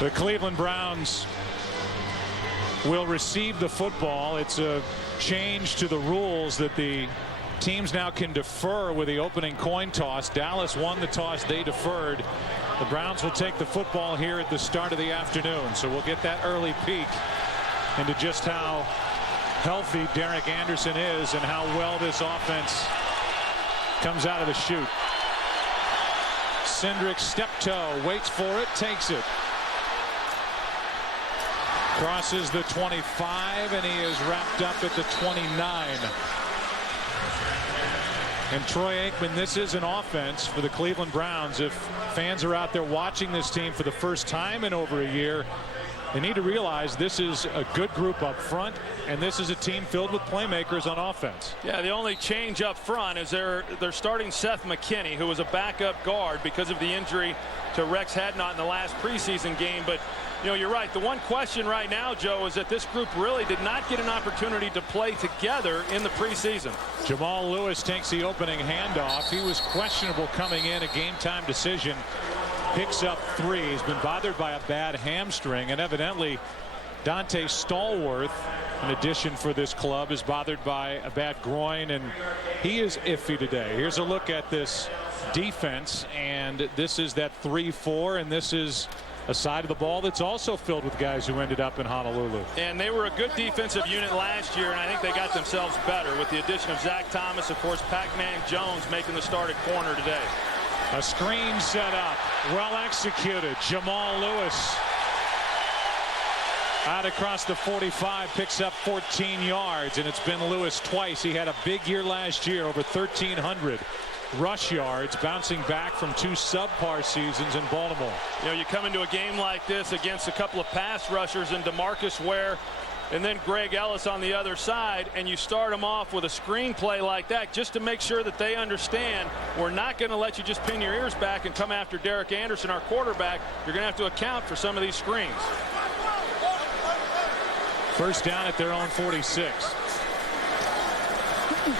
The Cleveland Browns will receive the football. It's a change to the rules that the teams now can defer with the opening coin toss. Dallas won the toss. They deferred. The Browns will take the football here at the start of the afternoon. So we'll get that early peek into just how healthy Derek Anderson is and how well this offense comes out of the chute. Cindric step toe, waits for it, takes it. Crosses the 25, and he is wrapped up at the 29. And Troy Aikman, this is an offense for the Cleveland Browns. If fans are out there watching this team for the first time in over a year, they need to realize this is a good group up front, and this is a team filled with playmakers on offense. Yeah, the only change up front is they're starting Seth McKinney, who was a backup guard because of the injury to Rex Hadnot in the last preseason game. But you know, you're right. The one question right now, Joe, is that this group really did not get an opportunity to play together in the preseason. Jamal Lewis takes the opening handoff. He was questionable coming in, a game-time decision. Picks up 3. He's been bothered by a bad hamstring, and evidently Dante Stallworth, an addition for this club, is bothered by a bad groin, and he is iffy today. Here's a look at this defense, and this is that 3-4, and this is a side of the ball that's also filled with guys who ended up in Honolulu. And they were a good defensive unit last year, and I think they got themselves better with the addition of Zach Thomas, of course, Pac-Man Jones making the start at corner today. A screen set up, well executed. Jamal Lewis out across the 45, picks up 14 yards, and it's been Lewis twice. He had a big year last year, over 1,300 rush yards, bouncing back from 2 subpar seasons in Baltimore. You know, you come into a game like this against a couple of pass rushers in DeMarcus Ware and then Greg Ellis on the other side, and you start them off with a screen play like that just to make sure that they understand we're not going to let you just pin your ears back and come after Derek Anderson, our quarterback. You're going to have to account for some of these screens. First down at their own 46.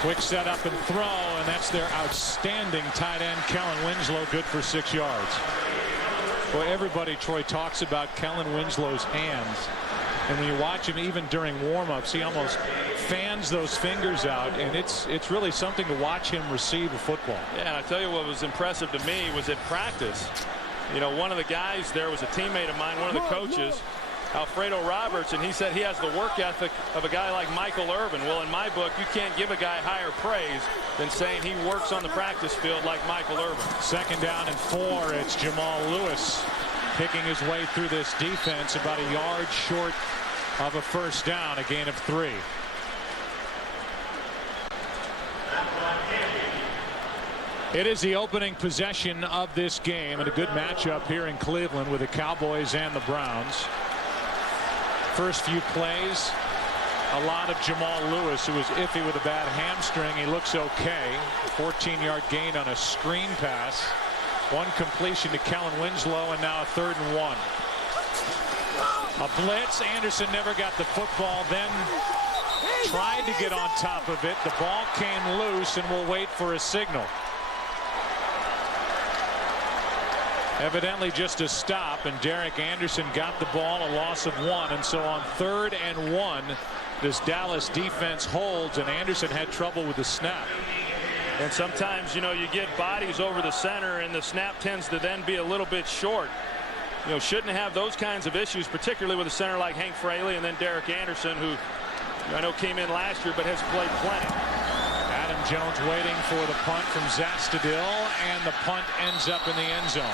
Quick setup and throw, and that's their outstanding tight end, Kellen Winslow, good for 6 yards. Boy, everybody, Troy, talks about Kellen Winslow's hands. And when you watch him, even during warm-ups, he almost fans those fingers out, and it's really something to watch him receive a football. Yeah, and I tell you what was impressive to me was at practice. You know, one of the guys there was a teammate of mine, one of the coaches, Alfredo Roberts, and he said he has the work ethic of a guy like Michael Irvin. Well, in my book, you can't give a guy higher praise than saying he works on the practice field like Michael Irvin. Second down and 4. It's Jamal Lewis picking his way through this defense, about a yard short of a first down, a gain of 3. It is the opening possession of this game, and a good matchup here in Cleveland with the Cowboys and the Browns. First few plays, a lot of Jamal Lewis, who was iffy with a bad hamstring. He looks okay. 14-yard gain on a screen pass. 1 completion to Kellen Winslow, and now a 3rd and 1. A blitz. Anderson never got the football, then tried to get on top of it. The ball came loose, and we'll wait for a signal. Evidently just a stop, and Derek Anderson got the ball, a loss of 1. And so on 3rd and 1, this Dallas defense holds, and Anderson had trouble with the snap. And sometimes, you know, you get bodies over the center, and the snap tends to then be a little bit short. You know, shouldn't have those kinds of issues, particularly with a center like Hank Fraley and then Derek Anderson, who I know came in last year but has played plenty. Adam Jones waiting for the punt from Zastadil, and the punt ends up in the end zone.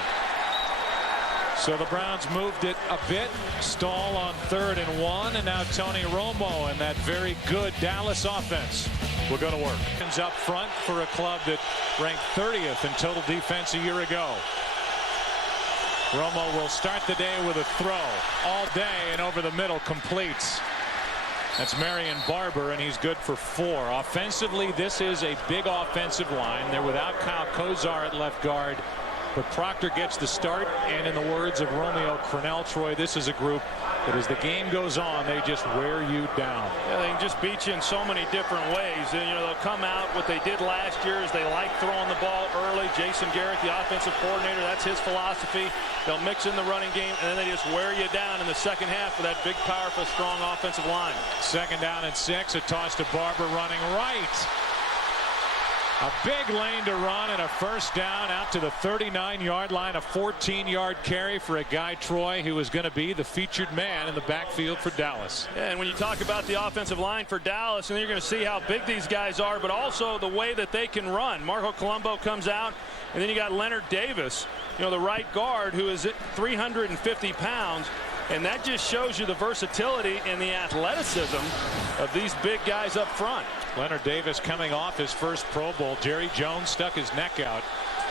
So the Browns moved it a bit. Stall on 3rd and 1, and now Tony Romo and that very good Dallas offense will go to work. Up front for a club that ranked 30th in total defense a year ago. Romo will start the day with a throw all day, and over the middle completes. That's Marion Barber, and he's good for 4. Offensively, this is a big offensive line. They're without Kyle Kozar at left guard. But Proctor gets the start, and in the words of Romeo Crennel, Troy, this is a group that as the game goes on, they just wear you down. Yeah, they can just beat you in so many different ways. And, you know, they'll come out. What they did last year is they like throwing the ball early. Jason Garrett, the offensive coordinator, that's his philosophy. They'll mix in the running game, and then they just wear you down in the second half with that big, powerful, strong offensive line. 2nd down and 6. A toss to Barber running right. A big lane to run and a 1st down out to the 39-yard line. A 14-yard carry for a guy, Troy, who is going to be the featured man in the backfield for Dallas. Yeah, and when you talk about the offensive line for Dallas, and you're going to see how big these guys are, but also the way that they can run. Marco Colombo comes out, and then you got Leonard Davis, you know, the right guard, who is at 350 pounds. And that just shows you the versatility and the athleticism of these big guys up front. Leonard Davis coming off his first Pro Bowl. Jerry Jones stuck his neck out.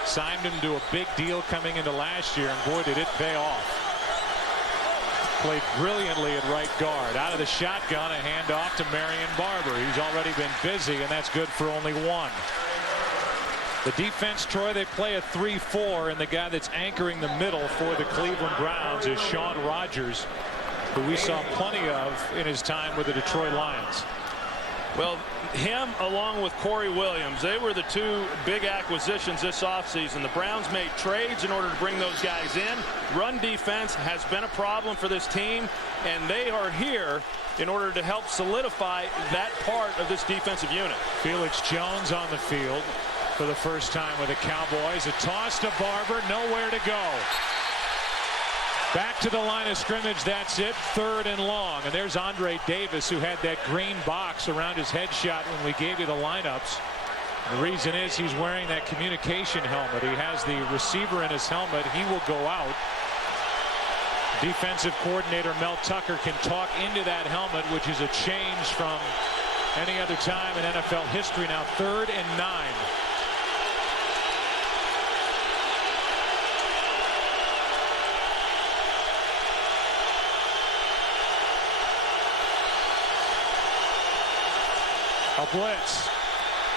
Signed him to a big deal coming into last year, and boy, did it pay off. Played brilliantly at right guard. Out of the shotgun, a handoff to Marion Barber. He's already been busy, and that's good for only 1. The defense, Troy, they play a 3-4, and the guy that's anchoring the middle for the Cleveland Browns is Sean Rogers, who we saw plenty of in his time with the Detroit Lions. Well, him along with Corey Williams, they were the 2 big acquisitions this offseason. The Browns made trades in order to bring those guys in. Run defense has been a problem for this team, and they are here in order to help solidify that part of this defensive unit. Felix Jones on the field for the first time with the Cowboys. A toss to Barber, nowhere to go. Back to the line of scrimmage. That's it. 3rd and long. And there's Andre Davis, who had that green box around his headshot when we gave you the lineups. The reason is he's wearing that communication helmet. He has the receiver in his helmet. He will go out. Defensive coordinator Mel Tucker can talk into that helmet, which is a change from any other time in NFL history. Now 3rd and 9. A blitz.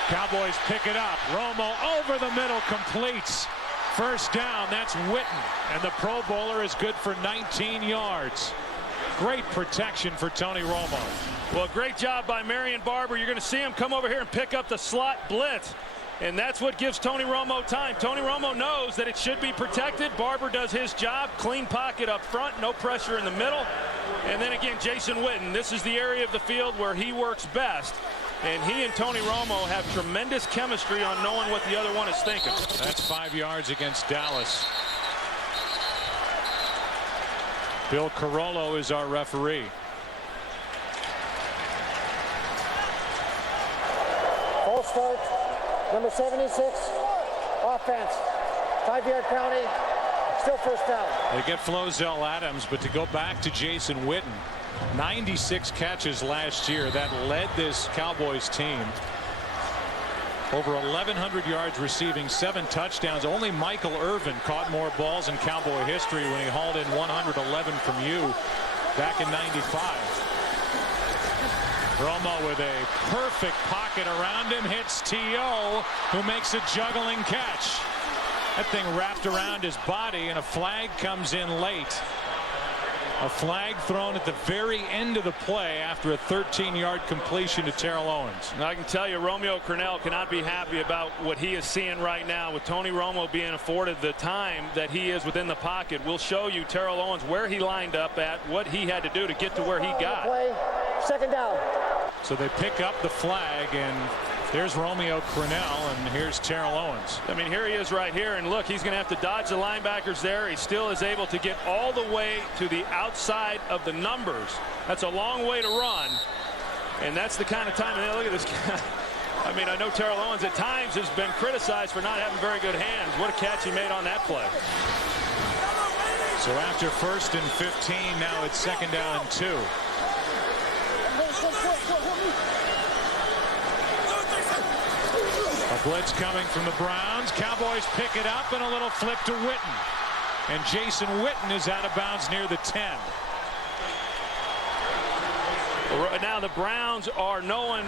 Cowboys pick it up. Romo over the middle, completes. 1st down. That's Witten, and the Pro Bowler is good for 19 yards. Great protection for Tony Romo. Well, great job by Marion Barber. You're going to see him come over here and pick up the slot blitz. And that's what gives Tony Romo time. Tony Romo knows that it should be protected. Barber does his job. Clean pocket up front. No pressure in the middle. And then again, Jason Witten. This is the area of the field where he works best. And he and Tony Romo have tremendous chemistry on knowing what the other one is thinking. That's 5 yards against Dallas. Bill Carollo is our referee. False start. Number 76. Offense. 5-yard penalty. Still 1st down. They get Flozell Adams, but to go back to Jason Witten, 96 catches last year. That led this Cowboys team. Over 1,100 yards receiving, 7 touchdowns. Only Michael Irvin caught more balls in Cowboy history when he hauled in 111 from you back in '95. Romo with a perfect pocket around him, hits T.O., who makes a juggling catch. That thing wrapped around his body, and a flag comes in late. A flag thrown at the very end of the play after a 13-yard completion to Terrell Owens. Now I can tell you, Romeo Crennel cannot be happy about what he is seeing right now with Tony Romo being afforded the time that he is within the pocket. We'll show you Terrell Owens where he lined up at, what he had to do to get to where he got. Play. 2nd down. So they pick up the flag, and there's Romeo Crennel, and here's Terrell Owens. I mean, here he is right here, and look, he's going to have to dodge the linebackers there. He still is able to get all the way to the outside of the numbers. That's a long way to run, and that's the kind of time. And look at this guy. I mean, I know Terrell Owens at times has been criticized for not having very good hands. What a catch he made on that play. So after 1st and 15, now it's 2nd down and 2. A blitz coming from the Browns. Cowboys pick it up, and a little flip to Witten. And Jason Witten is out of bounds near the 10. Right now the Browns are knowing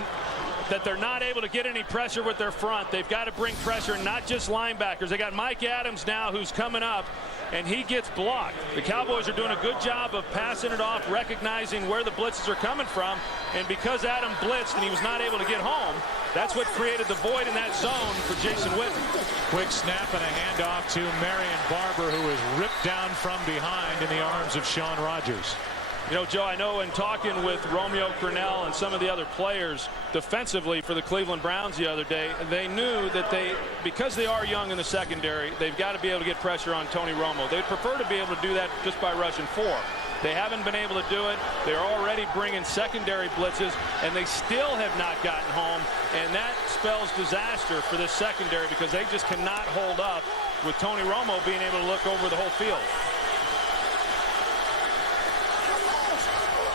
that they're not able to get any pressure with their front. They've got to bring pressure, not just linebackers. They got Mike Adams now who's coming up, and he gets blocked. The Cowboys are doing a good job of passing it off, recognizing where the blitzes are coming from, and because Adam blitzed and he was not able to get home, that's what created the void in that zone for Jason Witten. Quick snap and a handoff to Marion Barber, who is ripped down from behind in the arms of Sean Rogers. You know, Joe, I know in talking with Romeo Crennel and some of the other players defensively for the Cleveland Browns the other day, they knew that because they are young in the secondary, they've got to be able to get pressure on Tony Romo. They'd prefer to be able to do that just by rushing 4. They haven't been able to do it. They're already bringing secondary blitzes, and they still have not gotten home, and that spells disaster for this secondary because they just cannot hold up with Tony Romo being able to look over the whole field.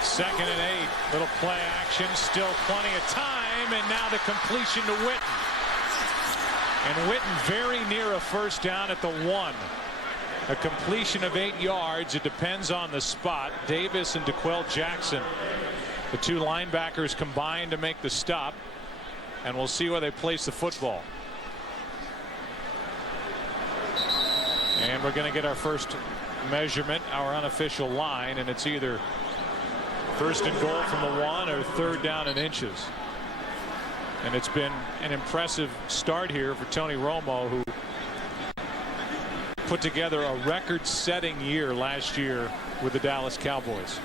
2nd and 8. Little play action. Still plenty of time. And now the completion to Witten. And Witten very near a first down at the 1. A completion of 8 yards. It depends on the spot. Davis and DeQuell Jackson, the 2 linebackers, combined to make the stop. And we'll see where they place the football. And we're going to get our first measurement, our unofficial line. And it's either 1st and goal from the 1 or 3rd down in inches. And it's been an impressive start here for Tony Romo, who put together a record-setting year last year with the Dallas Cowboys.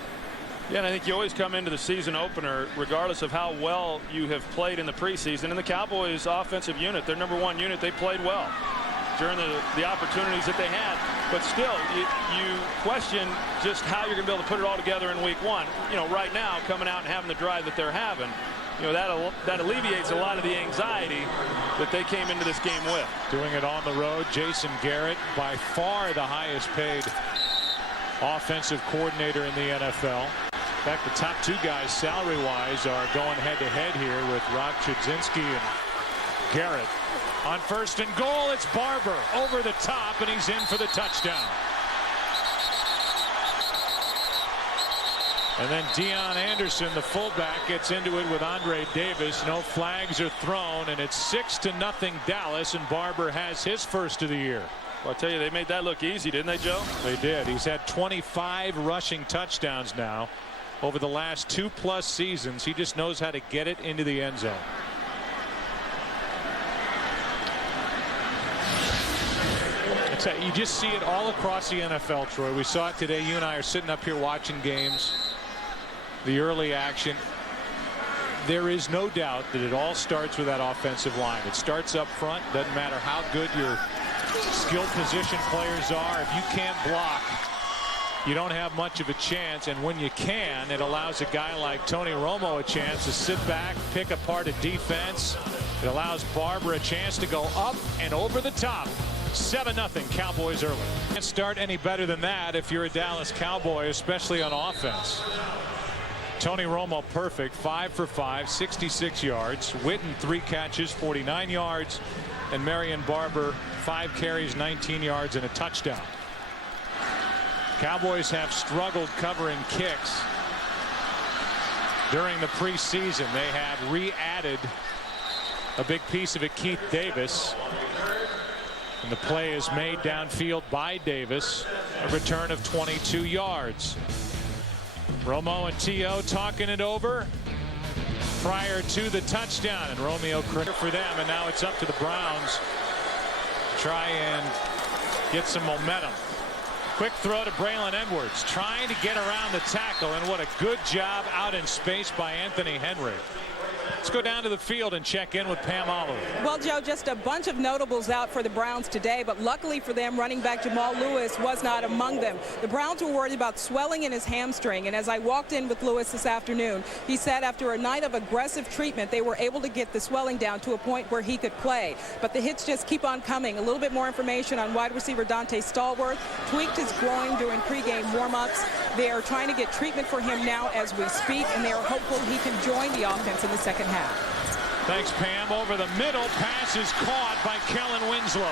Yeah, and I think you always come into the season opener, regardless of how well you have played in the preseason. And the Cowboys offensive unit, their #1 unit, they played well during the opportunities that they had. But still, you question just how you're going to be able to put it all together in week 1. You know, right now, coming out and having the drive that they're having, you know, that alleviates a lot of the anxiety that they came into this game with. Doing it on the road, Jason Garrett, by far the highest paid offensive coordinator in the NFL. In fact, the top 2 guys salary-wise are going head-to-head here with Rob Chudzinski and Garrett. On 1st and goal, it's Barber over the top, and he's in for the touchdown. And then Deion Anderson, the fullback, gets into it with Andre Davis. No flags are thrown, and it's 6-0 Dallas, and Barber has his first of the year. Well, I tell you, they made that look easy, didn't they, Joe? They did. He's had 25 rushing touchdowns now over the last 2+ seasons. He just knows how to get it into the end zone. You just see it all across the NFL, Troy. We saw it today. You and I are sitting up here watching games, the early action. There is no doubt that it all starts with that offensive line. It starts up front. Doesn't matter how good your skilled position players are. If you can't block, you don't have much of a chance. And when you can, it allows a guy like Tony Romo a chance to sit back, pick apart a defense. It allows Barber a chance to go up and over the top. 7-0 Cowboys early. Can't start any better than that if you're a Dallas Cowboy, especially on offense. Tony Romo perfect, 5 for 5, 66 yards. Witten 3 catches, 49 yards, and Marion Barber 5 carries, 19 yards, and a touchdown. Cowboys have struggled covering kicks during the preseason. They have re-added a big piece of it, Keith Davis. And the play is made downfield by Davis. A return of 22 yards. Romo and T.O. talking it over prior to the touchdown. And Romeo Crennel for them. And now it's up to the Browns to try and get some momentum. Quick throw to Braylon Edwards, trying to get around the tackle. And what a good job out in space by Anthony Henry. Let's go down to the field and check in with Pam Oliver. Well, Joe, just a bunch of notables out for the Browns today, but luckily for them, running back Jamal Lewis was not among them. The Browns were worried about swelling in his hamstring, and as I walked in with Lewis this afternoon, he said after a night of aggressive treatment, they were able to get the swelling down to a point where he could play. But the hits just keep on coming. A little bit more information on wide receiver Dante Stallworth. Tweaked his groin during pregame warm-ups. They are trying to get treatment for him now as we speak, and they are hopeful he can join the offense in the second half. Thanks, Pam. Over the middle, pass is caught by Kellen Winslow.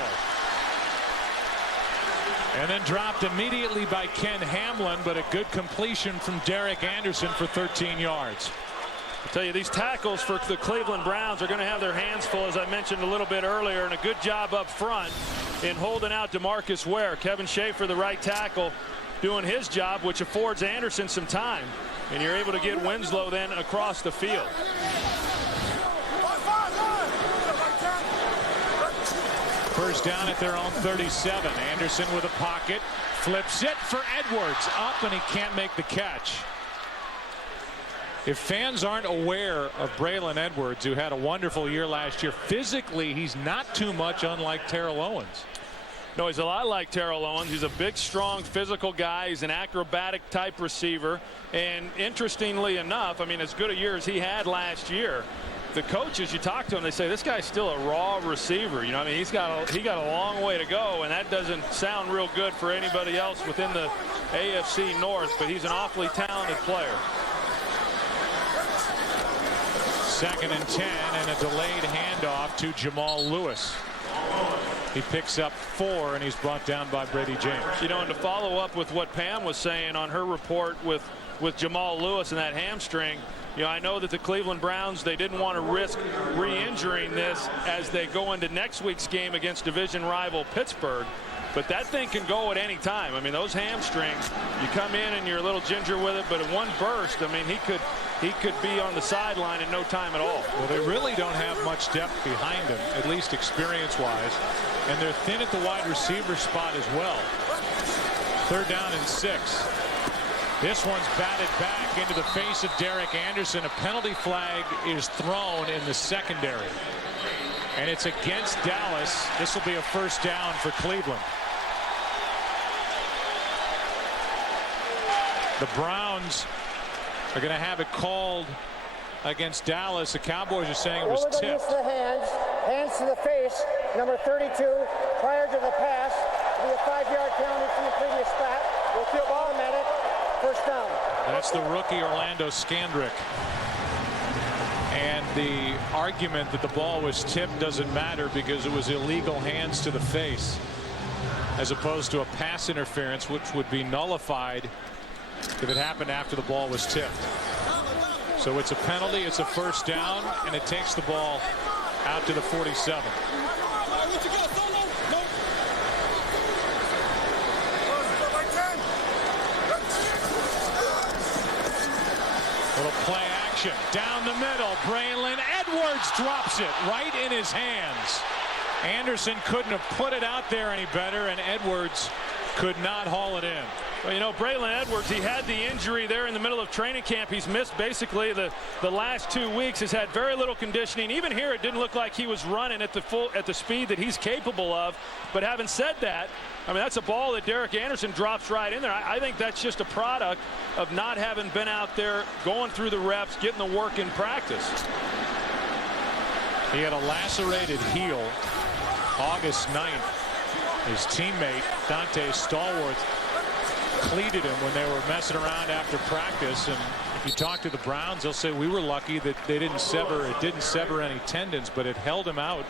And then dropped immediately by Ken Hamlin, but a good completion from Derek Anderson for 13 yards. I tell you, these tackles for the Cleveland Browns are going to have their hands full, as I mentioned a little bit earlier, and a good job up front in holding out DeMarcus Ware. Kevin Schaefer, the right tackle, doing his job, which affords Anderson some time, and you're able to get Winslow then across the field. First down at their own 37. Anderson with a pocket, flips it for Edwards, up, and he can't make the catch. If fans aren't aware of Braylon Edwards, who had a wonderful year last year, physically he's not too much unlike Terrell Owens. No, he's a lot like Terrell Owens. He's a big, strong, physical guy. He's an acrobatic type receiver. And interestingly enough, I mean, as good a year as he had last year, the coaches, you talk to him, they say this guy's still a raw receiver. You know, I mean, he got a long way to go, and that doesn't sound real good for anybody else within the AFC North, but he's an awfully talented player. 2nd and 10, and a delayed handoff to Jamal Lewis. He picks up 4, and he's brought down by Brady James. You know, and to follow up with what Pam was saying on her report with Jamal Lewis and that hamstring, you know, I know that the Cleveland Browns, they didn't want to risk re-injuring this as they go into next week's game against division rival Pittsburgh. But that thing can go at any time. I mean, those hamstrings, you come in and you're a little ginger with it, but in one burst, I mean, he could be on the sideline in no time at all. Well, they really don't have much depth behind him, at least experience-wise, and they're thin at the wide receiver spot as well. 3rd down and 6. This one's batted back into the face of Derek Anderson. A penalty flag is thrown in the secondary, and it's against Dallas. This will be a first down for Cleveland. The Browns are going to have it called against Dallas. The Cowboys are saying it was tipped. The hands to the face, number 32, prior to the pass. It'll be a 5-yard penalty from the previous spot. We'll feel automatic. First down. That's the rookie Orlando Scandrick. And the argument that the ball was tipped doesn't matter because it was illegal hands to the face, as opposed to a pass interference, which would be nullified if it happened after the ball was tipped. So it's a penalty, it's a first down, and it takes the ball out to the 47. Little play action down the middle. Braylon Edwards drops it right in his hands. Anderson couldn't have put it out there any better, and Edwards could not haul it in. Well, you know, Braylon Edwards, he had the injury there in the middle of training camp. He's missed basically the last 2 weeks. Has had very little conditioning. Even here, it didn't look like he was running at the speed that he's capable of. But having said that, I mean, that's a ball that Derek Anderson drops right in there. I think that's just a product of not having been out there, going through the reps, getting the work in practice. He had a lacerated heel August 9th. His teammate, Dante Stallworth, cleated him when they were messing around after practice. And if you talk to the Browns, they'll say we were lucky that it didn't sever any tendons, but it held him out.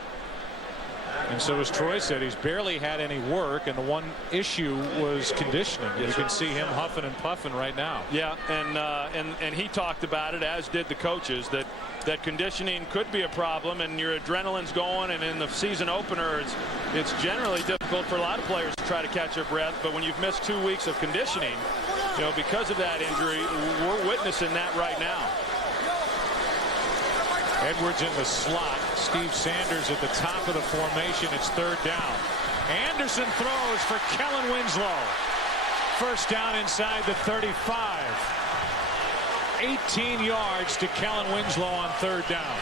And so, as Troy said, he's barely had any work, and the one issue was conditioning. You can see him huffing and puffing right now. Yeah, and he talked about it, as did the coaches, that conditioning could be a problem, and your adrenaline's going, and in the season opener, it's generally difficult for a lot of players to try to catch their breath. But when you've missed 2 weeks of conditioning, you know, because of that injury, we're witnessing that right now. Edwards in the slot. Steve Sanders at the top of the formation. It's 3rd down. Anderson throws for Kellen Winslow. First down inside the 35. 18 yards to Kellen Winslow on 3rd down.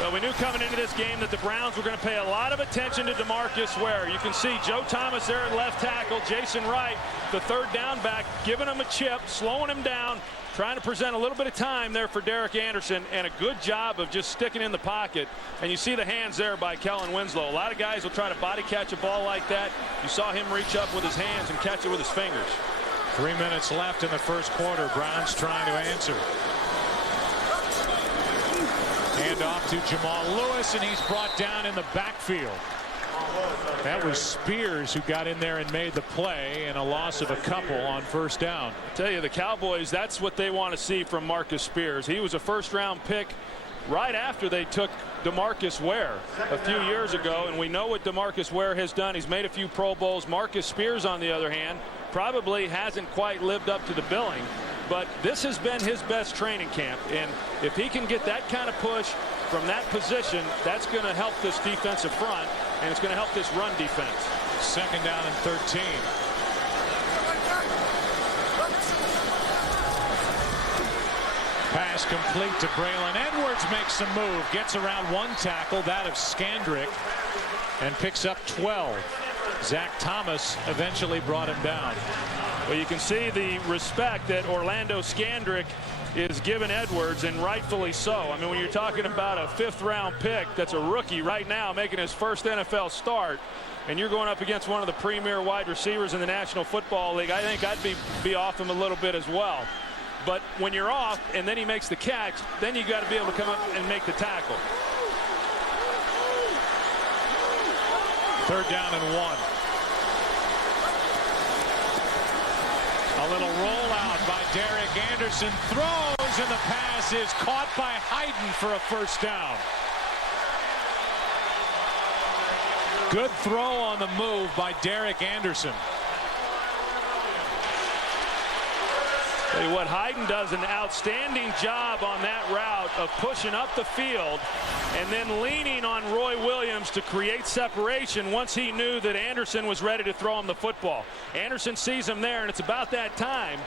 Well, we knew coming into this game that the Browns were going to pay a lot of attention to DeMarcus Ware. You can see Joe Thomas there at left tackle, Jason Wright, the 3rd down back, giving him a chip, slowing him down, trying to present a little bit of time there for Derek Anderson, and a good job of just sticking in the pocket. And you see the hands there by Kellen Winslow. A lot of guys will try to body catch a ball like that. You saw him reach up with his hands and catch it with his fingers. 3 minutes left in the first quarter. Browns trying to answer. Hand off to Jamal Lewis, and he's brought down in the backfield. That was Spears who got in there and made the play, and a loss of a couple on first down. I tell you, the Cowboys, that's what they want to see from Marcus Spears. He was a first-round pick right after they took DeMarcus Ware a few years ago, and we know what DeMarcus Ware has done. He's made a few Pro Bowls. Marcus Spears, on the other hand, probably hasn't quite lived up to the billing, but this has been his best training camp, and if he can get that kind of push from that position, that's going to help this defensive front, and it's going to help this run defense. Second down and 13. Pass complete to Braylon Edwards, makes some move, gets around one tackle, that of Skandrick, and picks up 12. Zach Thomas eventually brought him down. Well, you can see the respect that Orlando Skandrick is giving Edwards, and rightfully so. I mean, when you're talking about a fifth-round pick that's a rookie right now making his first NFL start, and you're going up against one of the premier wide receivers in the National Football League, I think I'd be off him a little bit as well. But when you're off and then he makes the catch, then you got to be able to come up and make the tackle. Third down and 1. A little rollout by Derek Anderson, throws, and the pass is caught by Hayden for a first down. Good throw on the move by Derek Anderson. Tell you what, Hayden does an outstanding job on that route of pushing up the field and then leaning on Roy Williams to create separation once he knew that Anderson was ready to throw him the football. Anderson sees him there, and it's about that time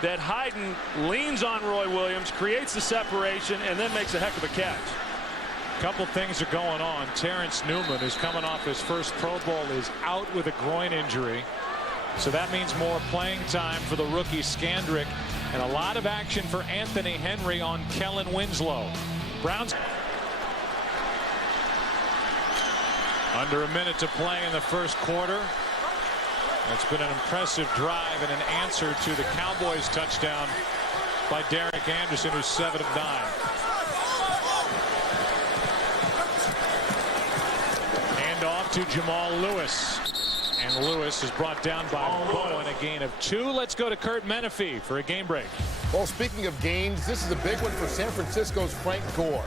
that Hayden leans on Roy Williams, creates the separation, and then makes a heck of a catch. A couple things are going on. Terrence Newman, who's coming off his first Pro Bowl, is out with a groin injury. So that means more playing time for the rookie Skandrick, and a lot of action for Anthony Henry on Kellen Winslow. Browns under a minute to play in the first quarter. It's been an impressive drive and an answer to the Cowboys touchdown by Derek Anderson, who's 7 of 9. Hand off to Jamal Lewis. And Lewis is brought down by Bowen, a gain of 2. Let's go to Kurt Menefee for a game break. Well, speaking of gains, this is a big one for San Francisco's Frank Gore.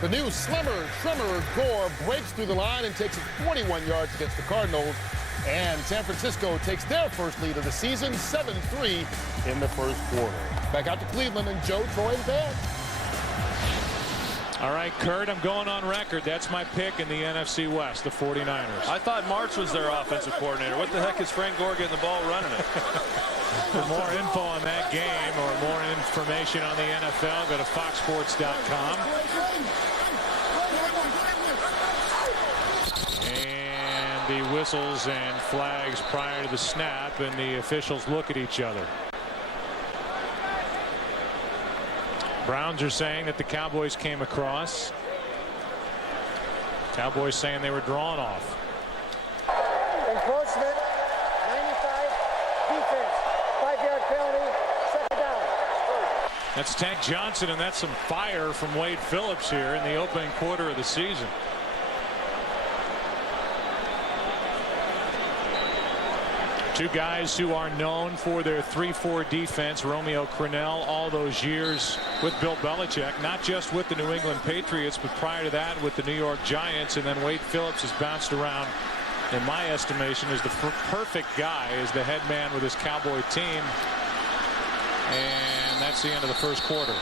The new slimmer, trimmer Gore breaks through the line and takes it 41 yards against the Cardinals. And San Francisco takes their first lead of the season, 7-3 in the first quarter. Back out to Cleveland and Joe, Troy, and Pat. All right, Kurt, I'm going on record. That's my pick in the NFC West, the 49ers. I thought March was their offensive coordinator. What the heck is Frank Gore getting the ball running it? For more info on that game or more information on the NFL, go to foxsports.com. And the whistles and flags prior to the snap, and the officials look at each other. Browns are saying that the Cowboys came across. Cowboys saying they were drawn off. Encroachment, 95, defense, 5-yard penalty, second down. That's Tank Johnson, and that's some fire from Wade Phillips here in the opening quarter of the season. Two guys who are known for their 3-4 defense. Romeo Crennel, all those years with Bill Belichick, not just with the New England Patriots, but prior to that with the New York Giants. And then Wade Phillips has bounced around, in my estimation, as the perfect guy, as the head man with his Cowboy team. And that's the end of the first quarter.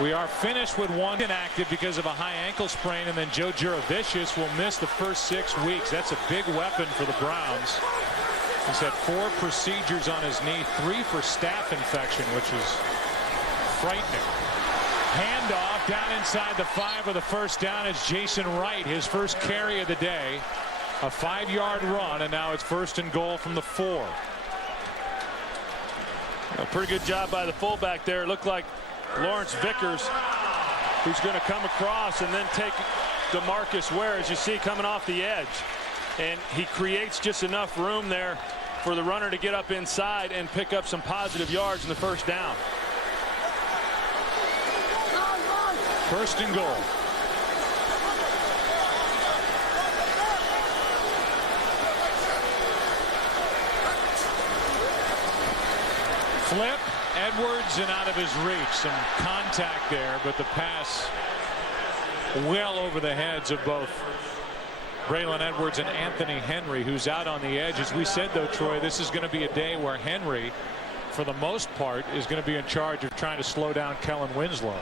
We are finished with one inactive because of a high ankle sprain, and then Joe Jurevicius will miss the first 6 weeks. That's a big weapon for the Browns. He's had 4 procedures on his knee, 3 for staph infection, which is frightening. Handoff down inside the 5 with the first down is Jason Wright, his first carry of the day. A 5-yard run, and now it's 1st and goal from the 4. A pretty good job by the fullback there. It looked like Lawrence Vickers, who's going to come across and then take DeMarcus Ware, as you see, coming off the edge. And he creates just enough room there for the runner to get up inside and pick up some positive yards in the first down. 1st and goal. Flip, Edwards, and out of his reach. Some contact there, but the pass well over the heads of both Braylon Edwards and Anthony Henry, who's out on the edge. As we said, though, Troy, this is going to be a day where Henry, for the most part, is going to be in charge of trying to slow down Kellen Winslow.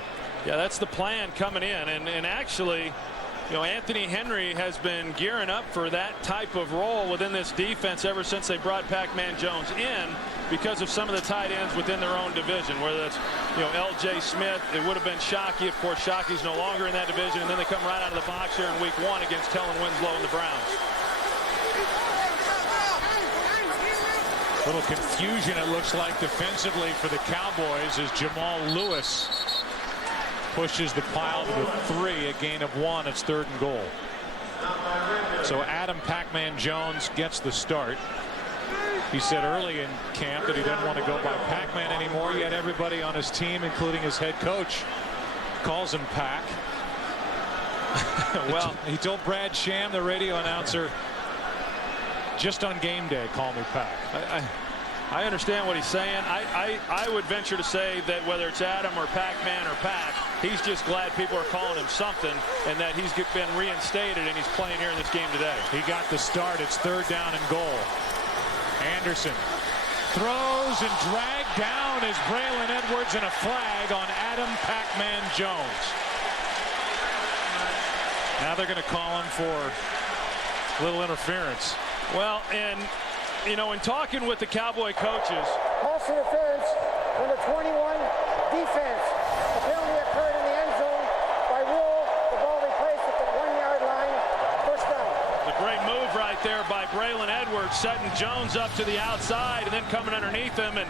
Yeah, that's the plan coming in. And actually, you know, Anthony Henry has been gearing up for that type of role within this defense ever since they brought Pac-Man Jones in, because of some of the tight ends within their own division, whether that's, you know, L.J. Smith. It would have been Shockey. Of course, Shockey's no longer in that division, and then they come right out of the box here in week 1 against Kellen Winslow and the Browns. Little confusion, it looks like, defensively for the Cowboys as Jamal Lewis pushes the pile to the 3, a gain of 1. It's 3rd and goal. So Adam Pac-Man Jones gets the start. He said early in camp that he doesn't want to go by Pac-Man anymore, yet everybody on his team, including his head coach, calls him Pac. Well, he told Brad Sham, the radio announcer, just on game day, call me Pac. I understand what he's saying. I would venture to say that whether it's Adam or Pac-Man or Pac, he's just glad people are calling him something, and that he's been reinstated and he's playing here in this game today. He got the start. It's 3rd down and goal. Anderson throws and dragged down is Braylon Edwards, and a flag on Adam Pac-Man Jones. Now they're going to call him for a little interference. Well, and you know, in talking with the Cowboy coaches, Pass interference, number 21, defense. The penalty occurred in the end zone. By rule, the ball be placed at the 1-yard line. First down. the great move right there by Braylon Edwards, setting Jones up to the outside and then coming underneath him. And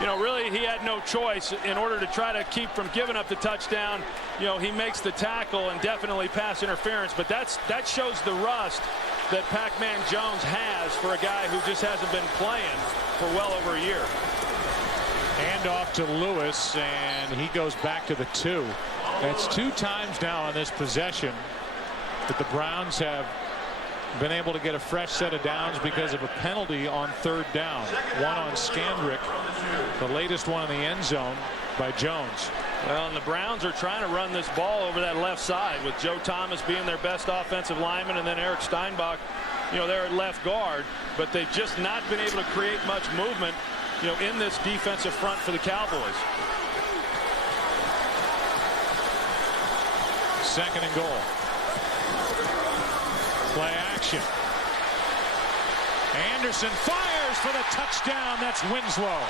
you know, really, he had no choice in order to try to keep from giving up the touchdown. You know, he makes the tackle and definitely pass interference, but that shows the rust that Pac-Man Jones has for a guy who just hasn't been playing for well over a year. Hand off to Lewis, and he goes back to the 2. That's 2 times now on this possession that the Browns have been able to get a fresh set of downs because of a penalty on 3rd down. One on Scandrick, the latest one in the end zone by Jones. Well, and the Browns are trying to run this ball over that left side with Joe Thomas being their best offensive lineman and then Eric Steinbach, you know, they're at left guard, but they've just not been able to create much movement, you know, in this defensive front for the Cowboys. 2nd and goal. Play action. Anderson fires for the touchdown. That's Winslow.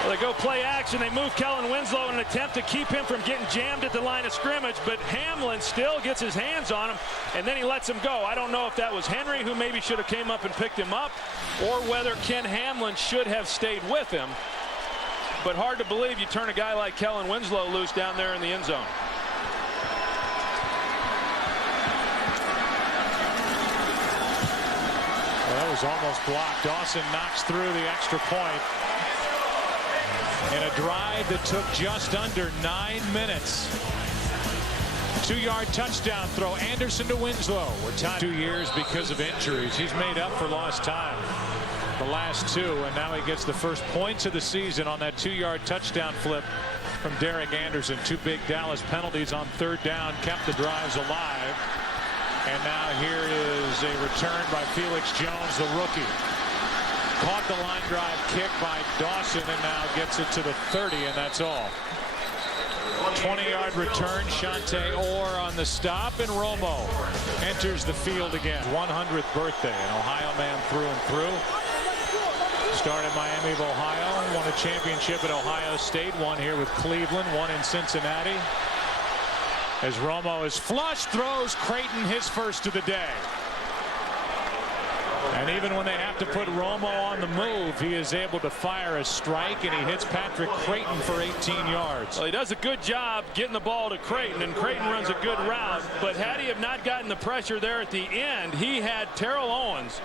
Well, they go play action. They move Kellen Winslow in an attempt to keep him from getting jammed at the line of scrimmage, but Hamlin still gets his hands on him, and then he lets him go. I don't know if that was Henry, who maybe should have came up and picked him up, or whether Ken Hamlin should have stayed with him. But hard to believe you turn a guy like Kellen Winslow loose down there in the end zone. Well, that was almost blocked. Dawson knocks through the extra point in a drive that took just under 9 minutes. 2-yard touchdown throw. Anderson to Winslow. We're tied 2 years because of injuries. He's made up for lost time the last 2, and now he gets the first points of the season on that 2-yard touchdown flip from Derek Anderson. 2 big Dallas penalties on 3rd down kept the drives alive. And now here is a return by Felix Jones, the rookie. Caught the line drive kick by Dawson and now gets it to the 30, and that's all. 20-yard return. Shante Orr on the stop, and Romo enters the field again. 100th birthday, an Ohio man through and through. Started Miami of Ohio, won a championship at Ohio State, won here with Cleveland, won in Cincinnati. As Romo is flush, throws Creighton his first of the day. And even when they have to put Romo on the move, he is able to fire a strike, and he hits Patrick Creighton for 18 yards. Well, he does a good job getting the ball to Creighton, and Creighton runs a good route. But had he have not gotten the pressure there at the end, he had Terrell Owens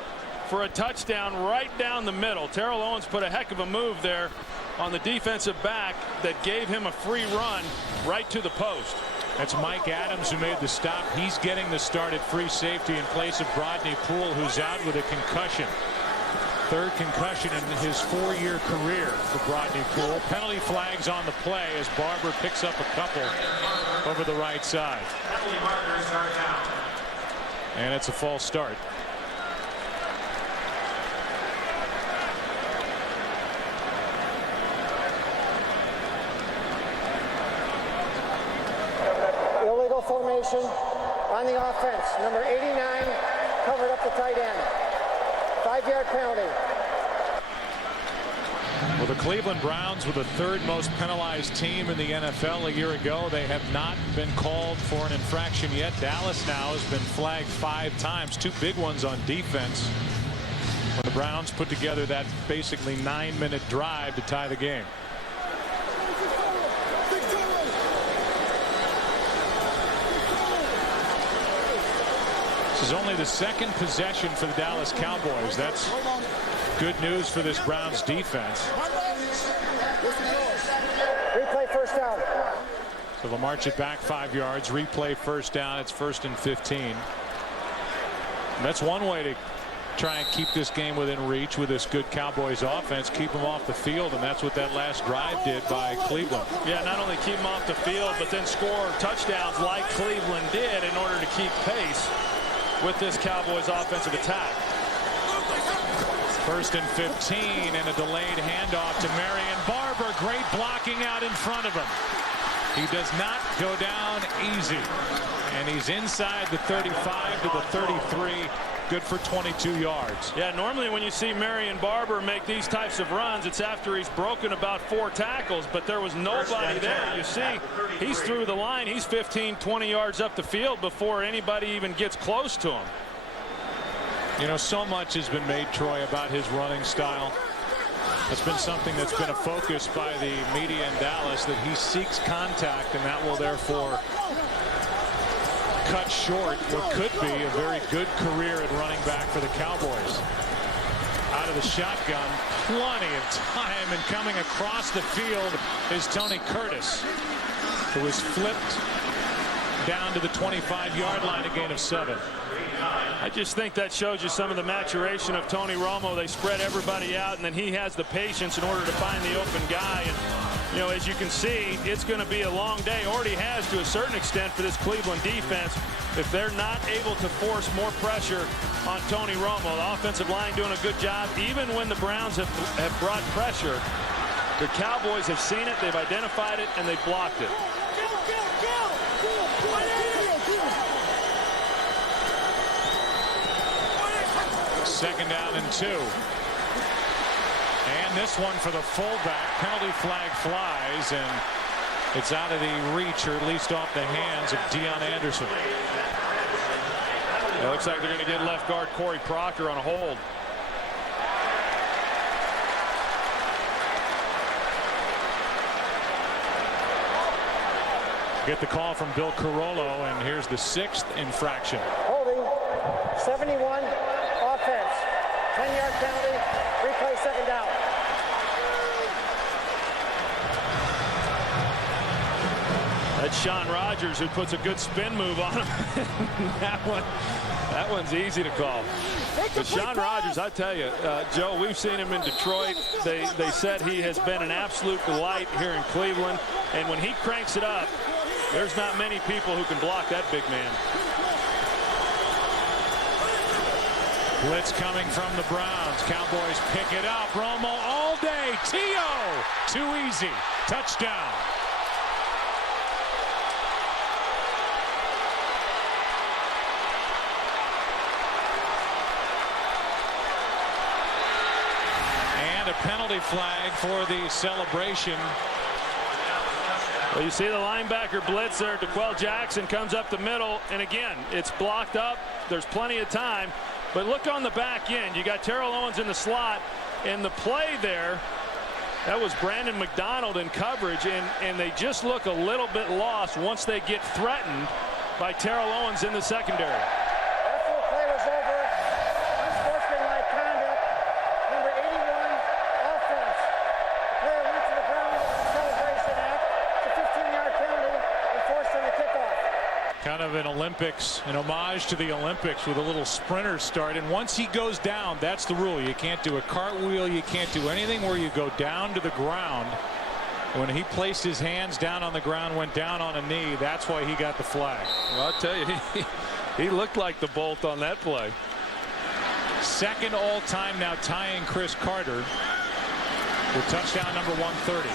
for a touchdown right down the middle. Terrell Owens put a heck of a move there on the defensive back that gave him a free run right to the post. That's Mike Adams who made the stop. He's getting the start at free safety in place of Brodney Poole, who's out with a concussion. Third concussion in his 4-year career for Brodney Poole. Penalty flags on the play as Barber picks up a couple over the right side. And it's a false start. Illegal formation on the offense. Number 89 covered up the tight end. 5-yard penalty. Well, the Cleveland Browns were the third most penalized team in the NFL a year ago. They have not been called for an infraction yet. Dallas now has been flagged 5 times, 2 big ones on defense, when the Browns put together that basically 9-minute drive to tie the game. This is only the second possession for the Dallas Cowboys. That's good news for this Browns defense. Replay first down. So they'll march it back 5 yards. Replay first down. It's 1st and 15. And that's one way to try and keep this game within reach with this good Cowboys offense. Keep them off the field, and that's what that last drive did by Cleveland. Yeah, not only keep them off the field, but then score touchdowns like Cleveland did in order to keep pace with this Cowboys offensive attack. 1st and 15 and a delayed handoff to Marion Barber. Great blocking out in front of him. He does not go down easy. And he's inside the 35 to the 33. Good for 22 yards. Yeah, normally when you see Marion Barber make these types of runs, it's after he's broken about 4 tackles, but there was nobody there. You see, he's through the line. He's 15, 20 yards up the field before anybody even gets close to him. You know, so much has been made, Troy, about his running style. It's been something that's been a focus by the media in Dallas, that he seeks contact, and that will therefore cut short what could be a very good career at running back for the Cowboys. Out of the shotgun, plenty of time, and coming across the field is Tony Curtis, who was flipped down to the 25-yard line, a gain of 7. I just think that shows you some of the maturation of Tony Romo. They spread everybody out, and then he has the patience in order to find the open guy. And, you know, as you can see, it's going to be a long day. Already has to a certain extent for this Cleveland defense. If they're not able to force more pressure on Tony Romo, the offensive line doing a good job. Even when the Browns have brought pressure, the Cowboys have seen it, they've identified it, and they've blocked it. Second down and 2. And this one for the fullback. Penalty flag flies, and it's out of the reach, or at least off the hands of Deion Anderson. It looks like they're going to get left guard Corey Proctor on a hold. Get the call from Bill Carollo, and here's the 6th infraction. Holding. 71. Offense. 10-yard penalty. Replay second down. That's Sean Rogers, who puts a good spin move on him. that one's easy to call. But Sean Rogers, I tell you, Joe, we've seen him in Detroit. They said he has been an absolute delight here in Cleveland. And when he cranks it up, there's not many people who can block that big man. Blitz coming from the Browns. Cowboys pick it up. Romo all day. T.O. Too easy. Touchdown. And a penalty flag for the celebration. Well, you see the linebacker blitz there. DeQuell Jackson comes up the middle, and again, it's blocked up. There's plenty of time. But look on the back end. You got Terrell Owens in the slot, and the play there, that was Brandon McDonald in coverage, and they just look a little bit lost once they get threatened by Terrell Owens in the secondary. After the play was over, unsportsmanlike Kind of an Olympics, an homage to the Olympics with a little sprinter start. And once he goes down, that's the rule. You can't do a cartwheel. You can't do anything where you go down to the ground. When he placed his hands down on the ground, went down on a knee, that's why he got the flag. Well, I'll tell you, he looked like the Bolt on that play. Second all-time now, tying Chris Carter with touchdown number 130.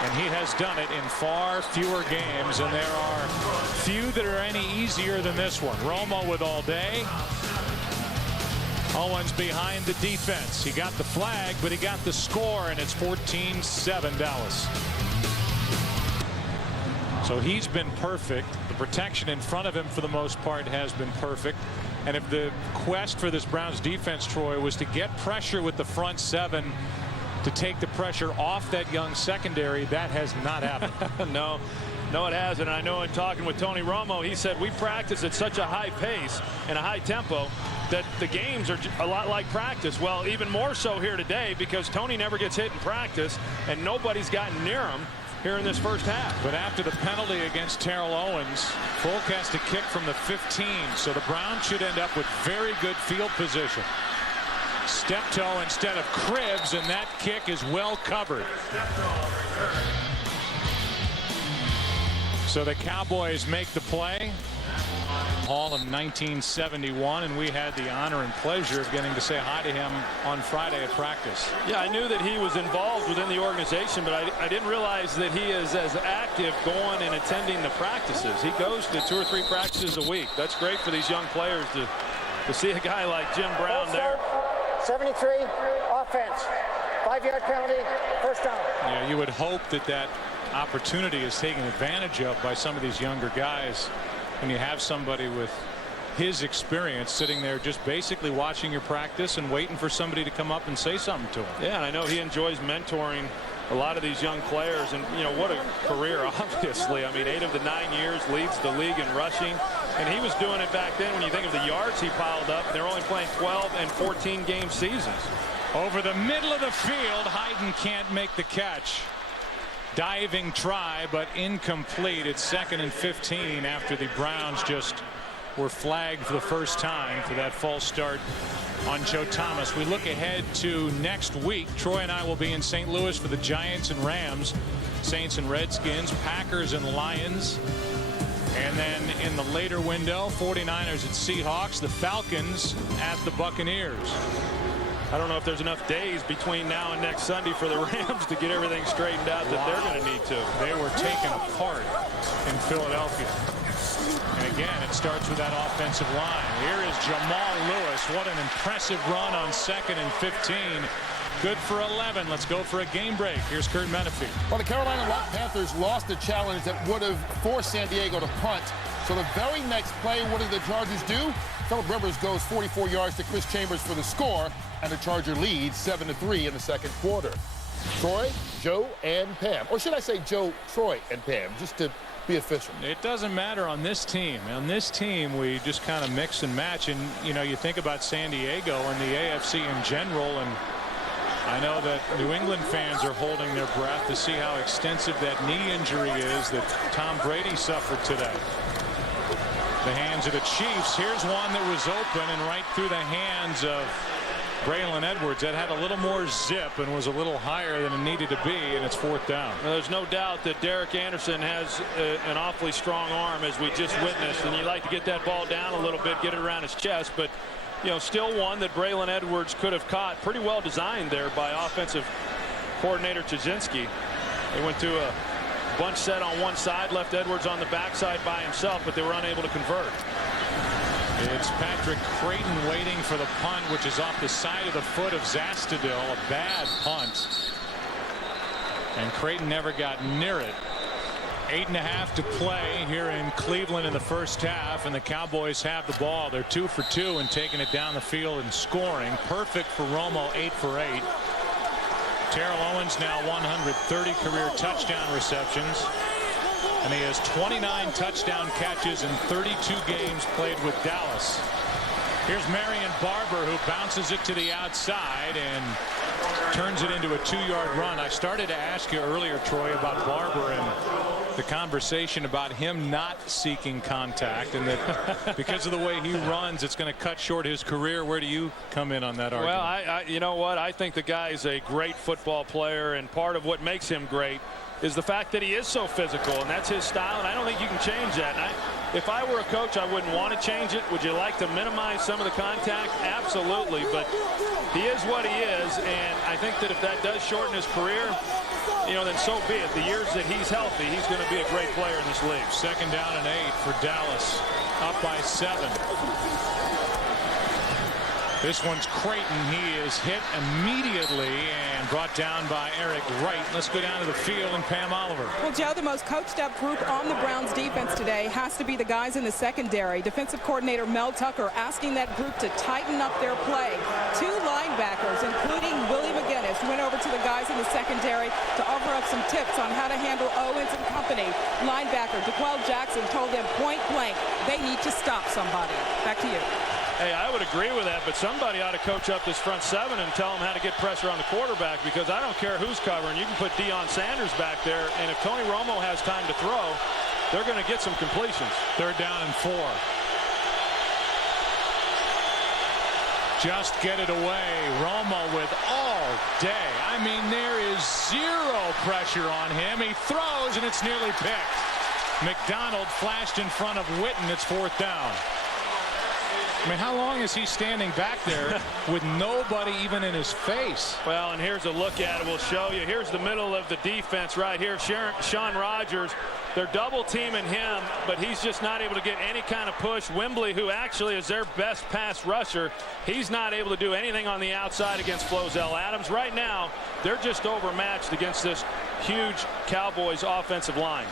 And he has done it in far fewer games, and there are few that are any easier than this one. Romo with all day. Owens behind the defense. He got the flag, but he got the score, and it's 14-7 Dallas. So he's been perfect. The protection in front of him for the most part has been perfect. And if the quest for this Browns defense, Troy, was to get pressure with the front seven to take the pressure off that young secondary, that has not happened. No, it hasn't. And I know in talking with Tony Romo, he said we practice at such a high pace and a high tempo that the games are a lot like practice. Well, even more so here today because Tony never gets hit in practice and nobody's gotten near him here in this first half. But after the penalty against Terrell Owens, Folk has to kick from the 15, so the Browns should end up with very good field position. Step toe instead of Cribbs, and that kick is well covered. So the Cowboys make the play. Hall of 1971, and we had the honor and pleasure of getting to say hi to him on Friday at practice. Yeah, I knew that he was involved within the organization, but I didn't realize that he is as active going and attending the practices. He goes to 2 or 3 practices a week. That's great for these young players to see a guy like Jim Brown there. 73 offense, 5-yard penalty, first down. Yeah, you would hope that opportunity is taken advantage of by some of these younger guys. When you have somebody with his experience sitting there just basically watching your practice and waiting for somebody to come up and say something to him. Yeah, and I know he enjoys mentoring a lot of these young players, and you know what a career, obviously. I mean, 8 of the 9 years leads the league in rushing, and he was doing it back then. When you think of the yards he piled up, they're only playing 12 and 14 game seasons. Over the middle of the field, Hayden can't make the catch. Diving try, but incomplete. It's 2nd and 15 after the Browns just were flagged for the first time for that false start on Joe Thomas. We look ahead to next week. Troy and I will be in St. Louis for the Giants and Rams, Saints and Redskins, Packers and Lions. And then in the later window, 49ers at Seahawks, the Falcons at the Buccaneers. I don't know if there's enough days between now and next Sunday for the Rams to get everything straightened out that they're going to need to. They were taken apart in Philadelphia. And again, it starts with that offensive line. Here is Jamal Lewis. What an impressive run on 2nd and 15. Good for 11. Let's go for a game break. Here's Kurt Menefee. Well, the Carolina Panthers lost a challenge that would have forced San Diego to punt. So the very next play, what did the Chargers do? Phillip Rivers goes 44 yards to Chris Chambers for the score, and the Charger leads 7-3 in the second quarter. Troy, Joe, and Pam. Or should I say Joe, Troy, and Pam, just to be official. It doesn't matter on this team. On this team, we just kind of mix and match. And, you know, you think about San Diego and the AFC in general, and I know that New England fans are holding their breath to see how extensive that knee injury is that Tom Brady suffered today. The hands of the Chiefs. Here's one that was open and right through the hands of Braylon Edwards. That had a little more zip and was a little higher than it needed to be, and it's 4th down. Well, there's no doubt that Derek Anderson has an awfully strong arm, as we just witnessed, and you like to get that ball down a little bit, get it around his chest, but you know, still one that Braylon Edwards could have caught. Pretty well designed there by offensive coordinator Chudzinski. They went to a bunch set on one side, left Edwards on the backside by himself, but they were unable to convert. It's Patrick Creighton waiting for the punt, which is off the side of the foot of Zastudil. A bad punt. And Creighton never got near it. 8.5 to play here in Cleveland in the first half, and the Cowboys have the ball. They're 2 for 2 and taking it down the field and scoring. Perfect for Romo, 8 for 8. Terrell Owens now 130 career touchdown receptions, and he has 29 touchdown catches in 32 games played with Dallas. Here's Marion Barber, who bounces it to the outside, and turns it into a 2-yard run. I started to ask you earlier, Troy, about Barber and the conversation about him not seeking contact, and that because of the way he runs, it's going to cut short his career. Where do you come in on that argument? Well, you know what? I think the guy is a great football player, and part of what makes him great is the fact that he is so physical, and that's his style, and I don't think you can change that. And if I were a coach, I wouldn't want to change it. Would you like to minimize some of the contact? Absolutely, but he is what he is, and I think that if that does shorten his career, you know, then so be it. The years that he's healthy, he's going to be a great player in this league. 2nd down and 8 for Dallas, up by 7. This one's Creighton. He is hit immediately and brought down by Eric Wright. Let's go down to the field and Pam Oliver. Well, Joe, the most coached up group on the Browns defense today has to be the guys in the secondary. Defensive coordinator Mel Tucker asking that group to tighten up their play. 2 linebackers, including Willie McGinnis, went over to the guys in the secondary to offer up some tips on how to handle Owens and company. Linebacker DeQuell Jackson told them point blank they need to stop somebody. Back to you. Hey, I would agree with that, but somebody ought to coach up this front 7 and tell them how to get pressure on the quarterback, because I don't care who's covering. You can put Deion Sanders back there, and if Tony Romo has time to throw, they're going to get some completions. 3rd down and 4. Just get it away. Romo with all day. I mean, there is 0 pressure on him. He throws, and it's nearly picked. McDonald flashed in front of Witten. It's 4th down. I mean, how long is he standing back there with nobody even in his face? Well, and here's a look at it. We'll show you. Here's the middle of the defense right here. Sean Rogers, they're double teaming him, but he's just not able to get any kind of push. Wembley, who actually is their best pass rusher, he's not able to do anything on the outside against Flozell Adams. Right now, they're just overmatched against this huge Cowboys offensive line.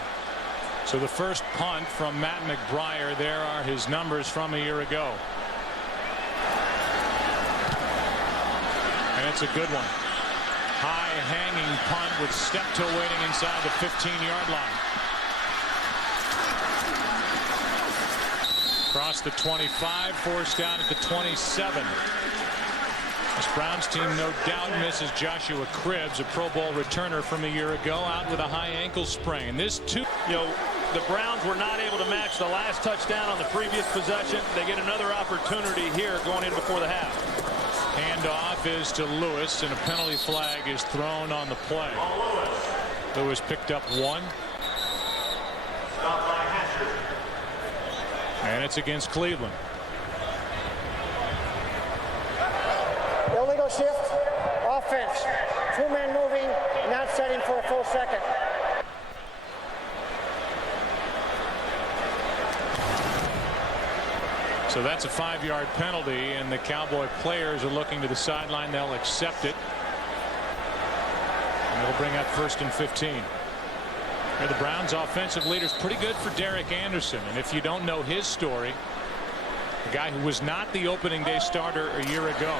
So the first punt from Matt McBriar. There are his numbers from a year ago. And it's a good one. High hanging punt with step toe waiting inside the 15-yard line. Across the 25, forced down at the 27. This Browns team no doubt misses Joshua Cribbs, a Pro Bowl returner from a year ago, out with a high ankle sprain. This too. You know, the Browns were not able to match the last touchdown on the previous possession. They get another opportunity here going in before the half. Handoff is to Lewis, and a penalty flag is thrown on the play. Lewis picked up 1. And it's against Cleveland. Illegal shift, offense. 2 men moving, not setting for a full second. So that's a 5-yard penalty, and the Cowboy players are looking to the sideline. They'll accept it. And it'll bring up 1st and 15. Here the Browns offensive leader's pretty good for Derek Anderson. And if you don't know his story, the guy who was not the opening day starter a year ago.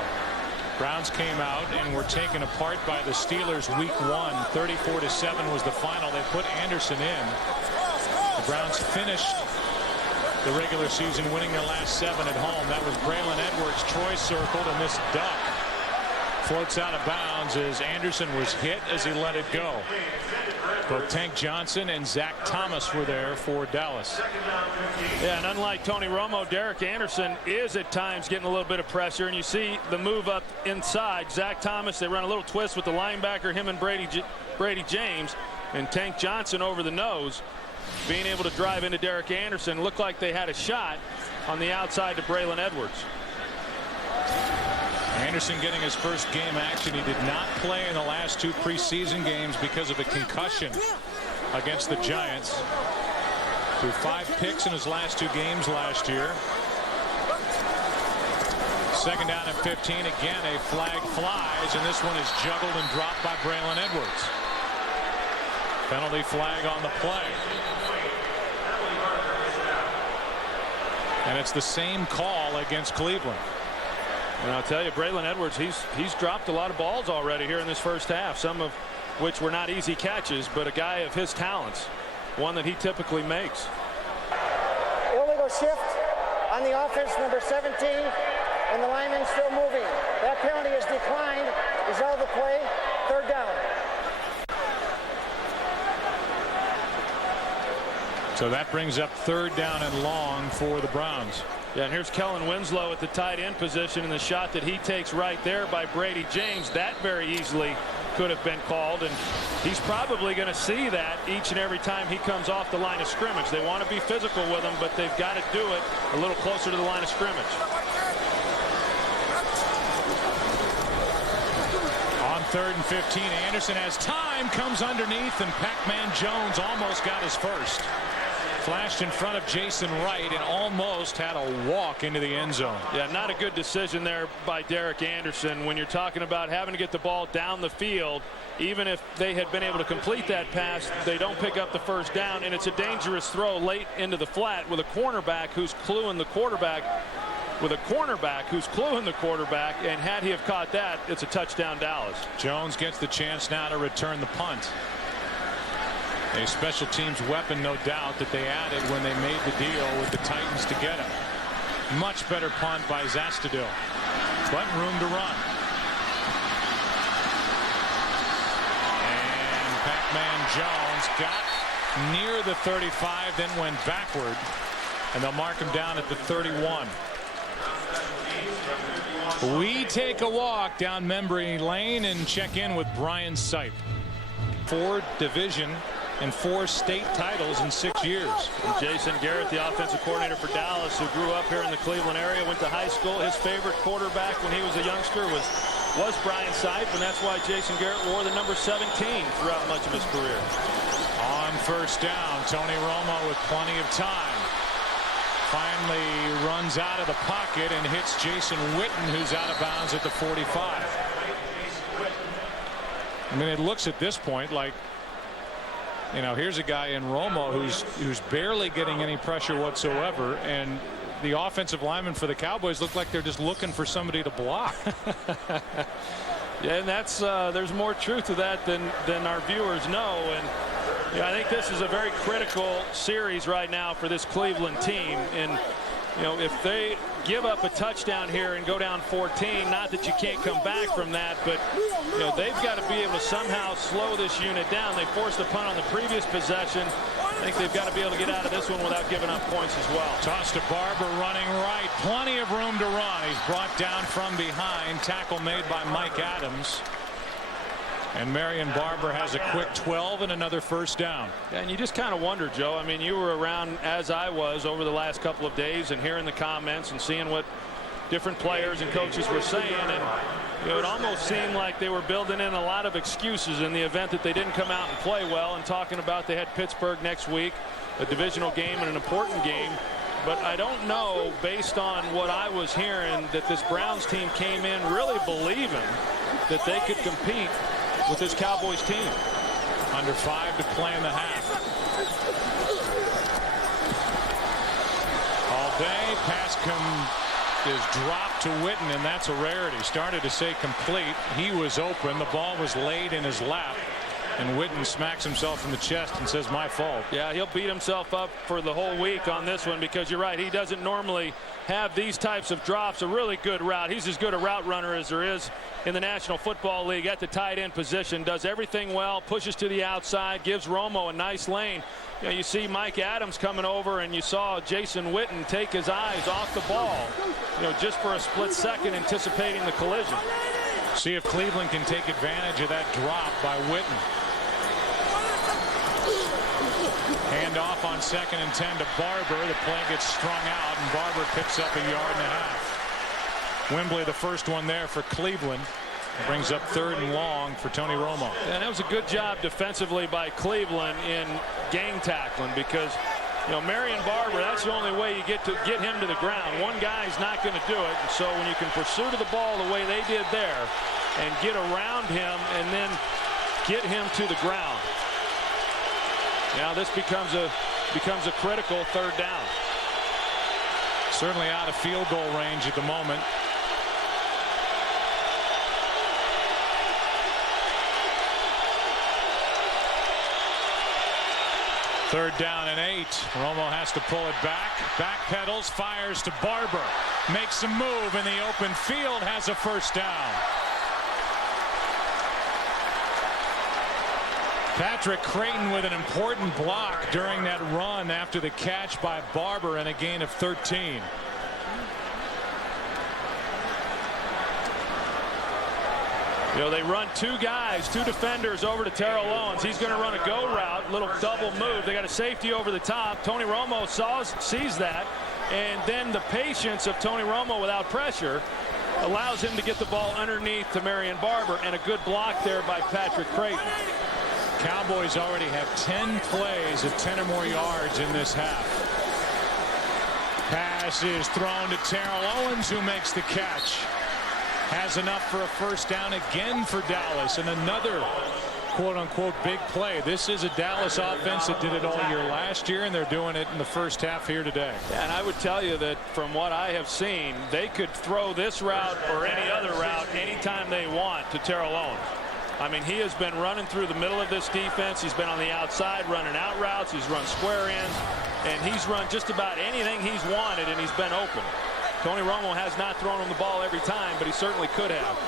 Browns came out and were taken apart by the Steelers week 1. 34-7 was the final. They put Anderson in. The Browns finished the regular season winning their last 7 at home. That was Braylon Edwards. Troy circled, and this duck floats out of bounds as Anderson was hit as he let it go. Both Tank Johnson and Zach Thomas were there for Dallas. Yeah, and unlike Tony Romo, Derek Anderson is at times getting a little bit of pressure, and you see the move up inside. Zach Thomas, they run a little twist with the linebacker, him and Brady James, and Tank Johnson over the nose, being able to drive into Derek Anderson. Looked like they had a shot on the outside to Braylon Edwards. Anderson getting his first game action. He did not play in the last 2 preseason games because of a concussion against the Giants. Threw 5 picks in his last 2 games last year. 2nd down and 15. Again, a flag flies, and this one is juggled and dropped by Braylon Edwards. Penalty flag on the play. And it's the same call against Cleveland. And I'll tell you, Braylon Edwards, he's dropped a lot of balls already here in this first half, some of which were not easy catches, but a guy of his talents, one that he typically makes. Illegal shift on the offense, number 17, and the lineman still moving. That penalty is declined. Result of the play, third down. So that brings up third down and long for the Browns. Yeah, and here's Kellen Winslow at the tight end position, and the shot that he takes right there by Brady James, that very easily could have been called, and he's probably going to see that each and every time he comes off the line of scrimmage. They want to be physical with him, but they've got to do it a little closer to the line of scrimmage. On 3rd and 15, Anderson has time, comes underneath, and Pac-Man Jones almost got his first. Flashed in front of Jason Wright and almost had a walk into the end zone. Yeah, not a good decision there by Derek Anderson. When you're talking about having to get the ball down the field, even if they had been able to complete that pass, they don't pick up the first down, and it's a dangerous throw late into the flat with a cornerback who's cluing the quarterback. And had he have caught that, it's a touchdown Dallas. Jones gets the chance now to return the punt. A special teams weapon, no doubt, that they added when they made the deal with the Titans to get him. Much better punt by Zastudil, but room to run. And Pac-Man Jones got near the 35, then went backward, and they'll mark him down at the 31. We take a walk down memory lane and check in with Brian Sipe. 4 division and 4 state titles in 6 years. And Jason Garrett, the offensive coordinator for Dallas, who grew up here in the Cleveland area, went to high school. His favorite quarterback when he was a youngster was Brian Sipe, and that's why Jason Garrett wore the number 17 throughout much of his career. On first down, Tony Romo with plenty of time. Finally runs out of the pocket and hits Jason Witten, who's out of bounds at the 45. I mean, it looks at this point like, you know, here's a guy in Romo who's barely getting any pressure whatsoever, and the offensive linemen for the Cowboys look like they're just looking for somebody to block. Yeah, and that's there's more truth to that than our viewers know. And yeah, I think this is a very critical series right now for this Cleveland team. And you know, if they give up a touchdown here and go down 14, not that you can't come back from that, but you know, they've got to be able to somehow slow this unit down. They forced a punt on the previous possession. I think they've got to be able to get out of this one without giving up points as well. Toss to Barber, running right. Plenty of room to run. He's brought down from behind. Tackle made by Mike Adams. And Marion Barber has a quick 12 and another first down. Yeah, and you just kind of wonder, Joe. I mean, you were around as I was over the last couple of days and hearing the comments and seeing what different players and coaches were saying. And you know, it almost seemed like they were building in a lot of excuses in the event that they didn't come out and play well, and talking about they had Pittsburgh next week, a divisional game and an important game. But I don't know, based on what I was hearing, that this Browns team came in really believing that they could compete with this Cowboys team. Under 5 to play in the half. All day, pass is dropped to Witten, and that's a rarity. Started to say complete. He was open. The ball was laid in his lap, and Witten smacks himself in the chest and says, my fault. Yeah, he'll beat himself up for the whole week on this one, because you're right, he doesn't normally have these types of drops. A really good route. He's as good a route runner as there is in the National Football League at the tight end position. Does everything well, pushes to the outside, gives Romo a nice lane. You know, you see Mike Adams coming over, and you saw Jason Witten take his eyes off the ball, you know, just for a split second, anticipating the collision. See if Cleveland can take advantage of that drop by Witten. Hand off on 2nd and 10 to Barber. The play gets strung out, and Barber picks up 1.5 yards. Wembley, the first one there for Cleveland. Brings up 3rd and long for Tony Romo. And that was a good job defensively by Cleveland in gang tackling, because you know, Marion Barber, that's the only way you get him to the ground. One guy's not going to do it. And so when you can pursue to the ball the way they did there and get around him and then get him to the ground, now this becomes a critical 3rd down. Certainly out of field goal range at the moment. Third down and 8. Romo has to pull it back. Backpedals, fires to Barber. Makes a move in the open field, has a first down. Patrick Creighton with an important block during that run after the catch by Barber and a gain of 13. You know, they run two defenders over to Terrell Owens. He's going to run a go route, little double move. They got a safety over the top. Tony Romo sees that, and then the patience of Tony Romo without pressure allows him to get the ball underneath to Marion Barber, and a good block there by Patrick Creighton. Cowboys already have 10 plays of 10 or more yards in this half. Pass is thrown to Terrell Owens, who makes the catch. Has enough for a first down again for Dallas, and another quote-unquote big play. This is a Dallas offense that did it all year last year, and they're doing it in the first half here today. Yeah, and I would tell you that from what I have seen, they could throw this route or any other route anytime they want to Terrell Owens. I mean, he has been running through the middle of this defense. He's been on the outside running out routes. He's run square ends, and he's run just about anything he's wanted, and he's been open. Tony Romo has not thrown him the ball every time, but he certainly could have.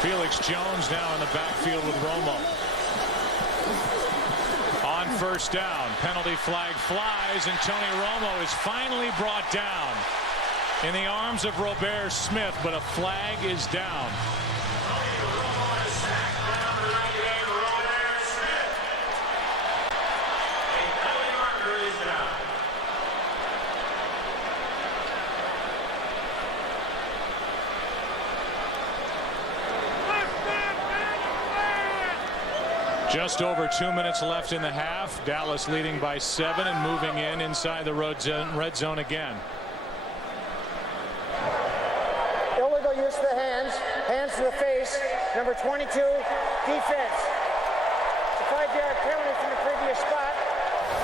Felix Jones now in the backfield with Romo. On first down, penalty flag flies, and Tony Romo is finally brought down in the arms of Robert Smith, but a flag is down. Just over 2 minutes left in the half. Dallas leading by 7 and moving inside the red zone again. Illegal use of the hands to the face, number 22, defense. It's a 5-yard penalty from the previous spot.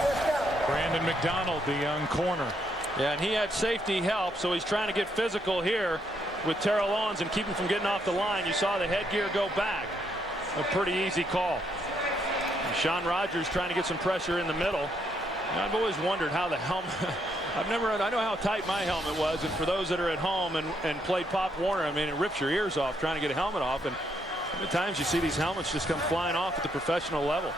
First down. Brandon McDonald, the young corner. Yeah, and he had safety help, so he's trying to get physical here with Terrell Owens and keep him from getting off the line. You saw the headgear go back. A pretty easy call. Sean Rogers trying to get some pressure in the middle. I've always wondered how the helmet I know how tight my helmet was, and for those that are at home and played Pop Warner, I mean, it rips your ears off trying to get a helmet off, and at times you see these helmets just come flying off at the professional level.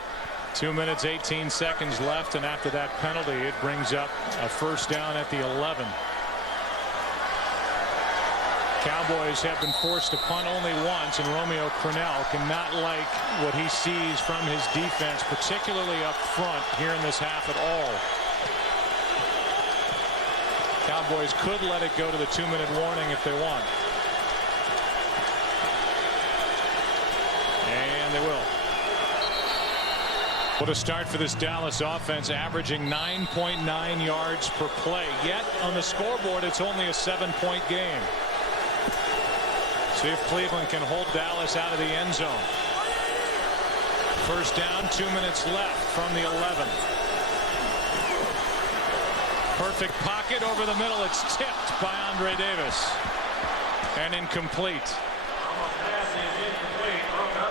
2 minutes 18 seconds left, and after that penalty it brings up a first down at the 11. Cowboys have been forced to punt only once, and Romeo Crennel cannot like what he sees from his defense, particularly up front here in this half at all. Cowboys could let it go to the 2-minute warning if they want. And they will. What a start for this Dallas offense, averaging 9.9 yards per play. Yet on the scoreboard, it's only a 7-point game. See if Cleveland can hold Dallas out of the end zone. First down, 2 minutes left from the 11. Perfect pocket over the middle. It's tipped by Andre Davis. And incomplete.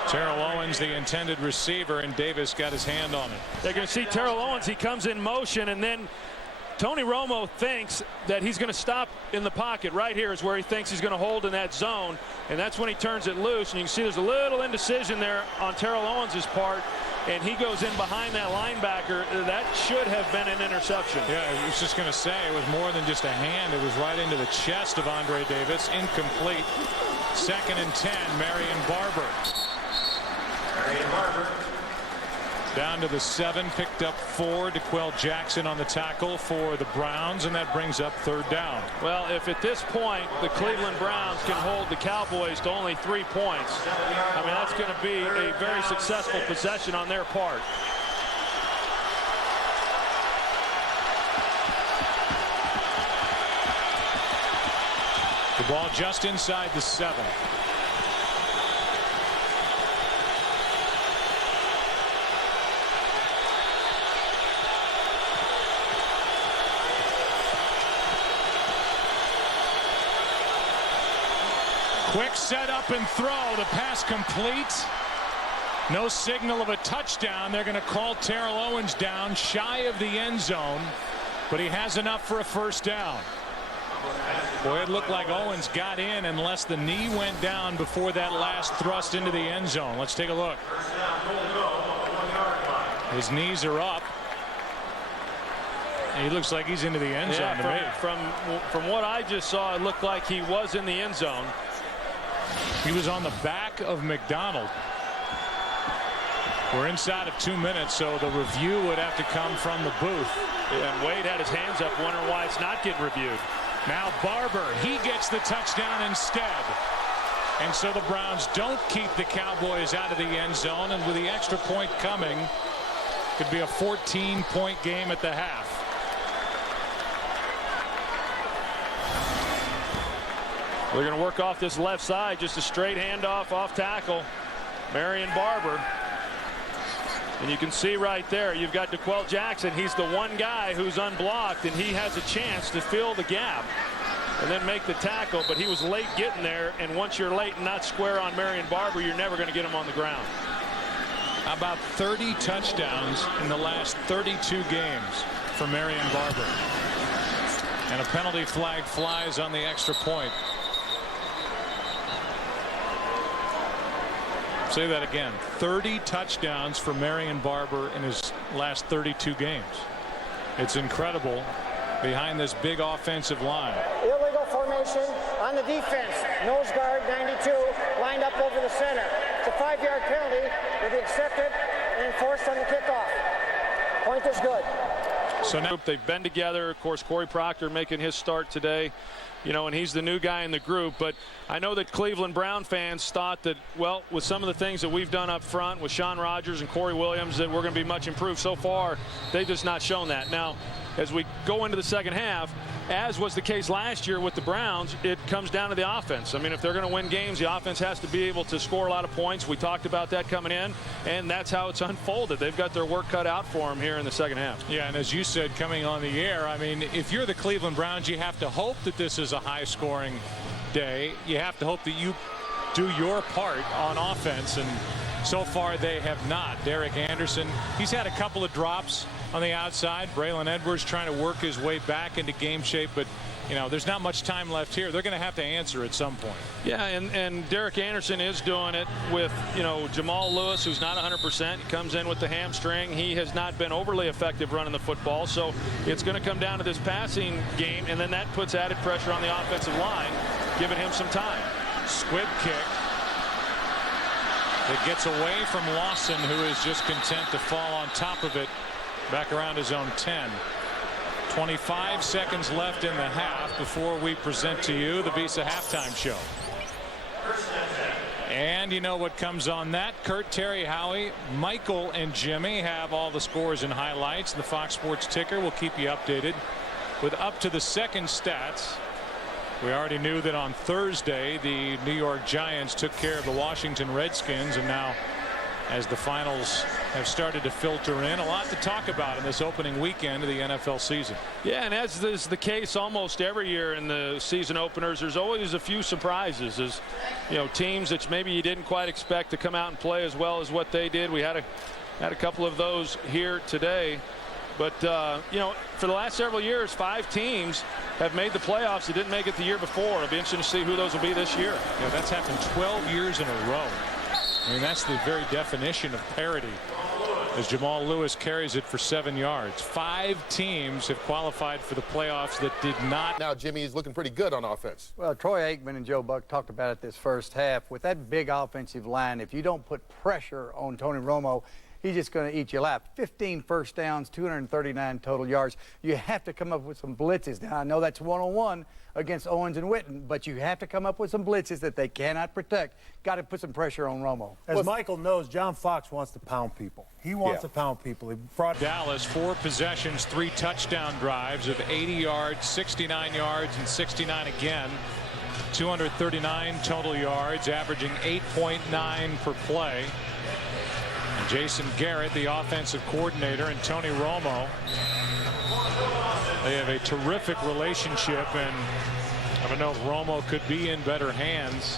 Terrell Owens, the intended receiver, and Davis got his hand on it. They're going to see Terrell Owens. He comes in motion, and then Tony Romo thinks that he's going to stop in the pocket. Right here is where he thinks he's going to hold in that zone, and that's when he turns it loose. And you can see there's a little indecision there on Terrell Owens' part, and he goes in behind that linebacker. That should have been an interception. Yeah, I was just going to say it was more than just a hand. It was right into the chest of Andre Davis. Incomplete. 2nd and 10, Marion Barber. Down to the 7, picked up 4. DeQuell Jackson on the tackle for the Browns, and that brings up 3rd down. Well, if at this point the Cleveland Browns can hold the Cowboys to only 3 points, I mean, that's going to be a very successful possession on their part. The ball just inside the 7. Quick set up and throw. The pass complete. No signal of a touchdown. They're going to call Terrell Owens down shy of the end zone, but he has enough for a first down. Boy, it looked like Owens got in unless the knee went down before that last thrust into the end zone. Let's take a look. His knees are up. And he looks like he's into the end zone to me. From what I just saw, it looked like he was in the end zone. He was on the back of McDonald. We're inside of 2 minutes, so the review would have to come from the booth. And Wade had his hands up, wondering why it's not getting reviewed. Now Barber, he gets the touchdown instead. And so the Browns don't keep the Cowboys out of the end zone, and with the extra point coming, could be a 14-point game at the half. They're going to work off this left side, just a straight handoff off tackle. Marion Barber. And you can see right there, you've got DeQuell Jackson. He's the one guy who's unblocked, and he has a chance to fill the gap and then make the tackle. But he was late getting there, and once you're late and not square on Marion Barber, you're never going to get him on the ground. About 30 touchdowns in the last 32 games for Marion Barber. And a penalty flag flies on the extra point. Say that again. 30 touchdowns for Marion Barber in his last 32 games. It's incredible behind this big offensive line. Illegal formation on the defense. Nose guard 92 lined up over the center. It's a 5-yard penalty. Will be accepted and enforced on the kickoff. Point is good. So now they've been together. Of course, Corey Proctor making his start today. You know, and he's the new guy in the group. But I know that Cleveland Brown fans thought that, well, with some of the things that we've done up front with Sean Rogers and Corey Williams, that we're going to be much improved. So far, they've just not shown that. Now, as we go into the second half, as was the case last year with the Browns, it comes down to the offense. I mean, if they're going to win games, the offense has to be able to score a lot of points. We talked about that coming in, and that's how it's unfolded. They've got their work cut out for them here in the second half. Yeah, and as you said, coming on the air, I mean, if you're the Cleveland Browns, you have to hope that this is a high-scoring day. You have to hope that you do your part on offense, and so far they have not. Derek Anderson, he's had a couple of drops on the outside. Braylon Edwards trying to work his way back into game shape, but you know, there's not much time left here. They're going to have to answer at some point. Yeah, and Derek Anderson is doing it with, you know, Jamal Lewis, who's not 100%. He comes in with the hamstring. He has not been overly effective running the football, so it's going to come down to this passing game, and then that puts added pressure on the offensive line, giving him some time. Squib kick that gets away from Lawson, who is just content to fall on top of it back around his own 10. 25 seconds left in the half before we present to you the Visa halftime show. And you know what comes on that. Kurt, Terry, Howie, Michael, and Jimmy have all the scores and highlights. The Fox Sports ticker will keep you updated with up to the second stats. We already knew that on Thursday the New York Giants took care of the Washington Redskins, and now as the finals have started to filter in, a lot to talk about in this opening weekend of the NFL season. Yeah, and as is the case almost every year in the season openers, there's always a few surprises. As you know, teams that maybe you didn't quite expect to come out and play as well as what they did. We had a couple of those here today. But, you know, for the last several years, 5 teams have made the playoffs that didn't make it the year before. It'll be interesting to see who those will be this year. Yeah, that's happened 12 years in a row. I mean, that's the very definition of parity, as Jamal Lewis carries it for 7 yards. 5 teams have qualified for the playoffs that did not. Now Jimmy is looking pretty good on offense. Well, Troy Aikman and Joe Buck talked about it this first half. With that big offensive line, if you don't put pressure on Tony Romo, he's just going to eat your lap. 15 first downs, 239 total yards. You have to come up with some blitzes. Now, I know that's one-on-one against Owens and Witten, but you have to come up with some blitzes that they cannot protect. Got to put some pressure on Romo. As Michael knows, John Fox wants to pound people. He wants to pound people. He brought Dallas 4 possessions, 3 touchdown drives of 80 yards, 69 yards, and 69 again. 239 total yards, averaging 8.9 per play. Jason Garrett, the offensive coordinator, and Tony Romo, they have a terrific relationship, and I don't know if Romo could be in better hands.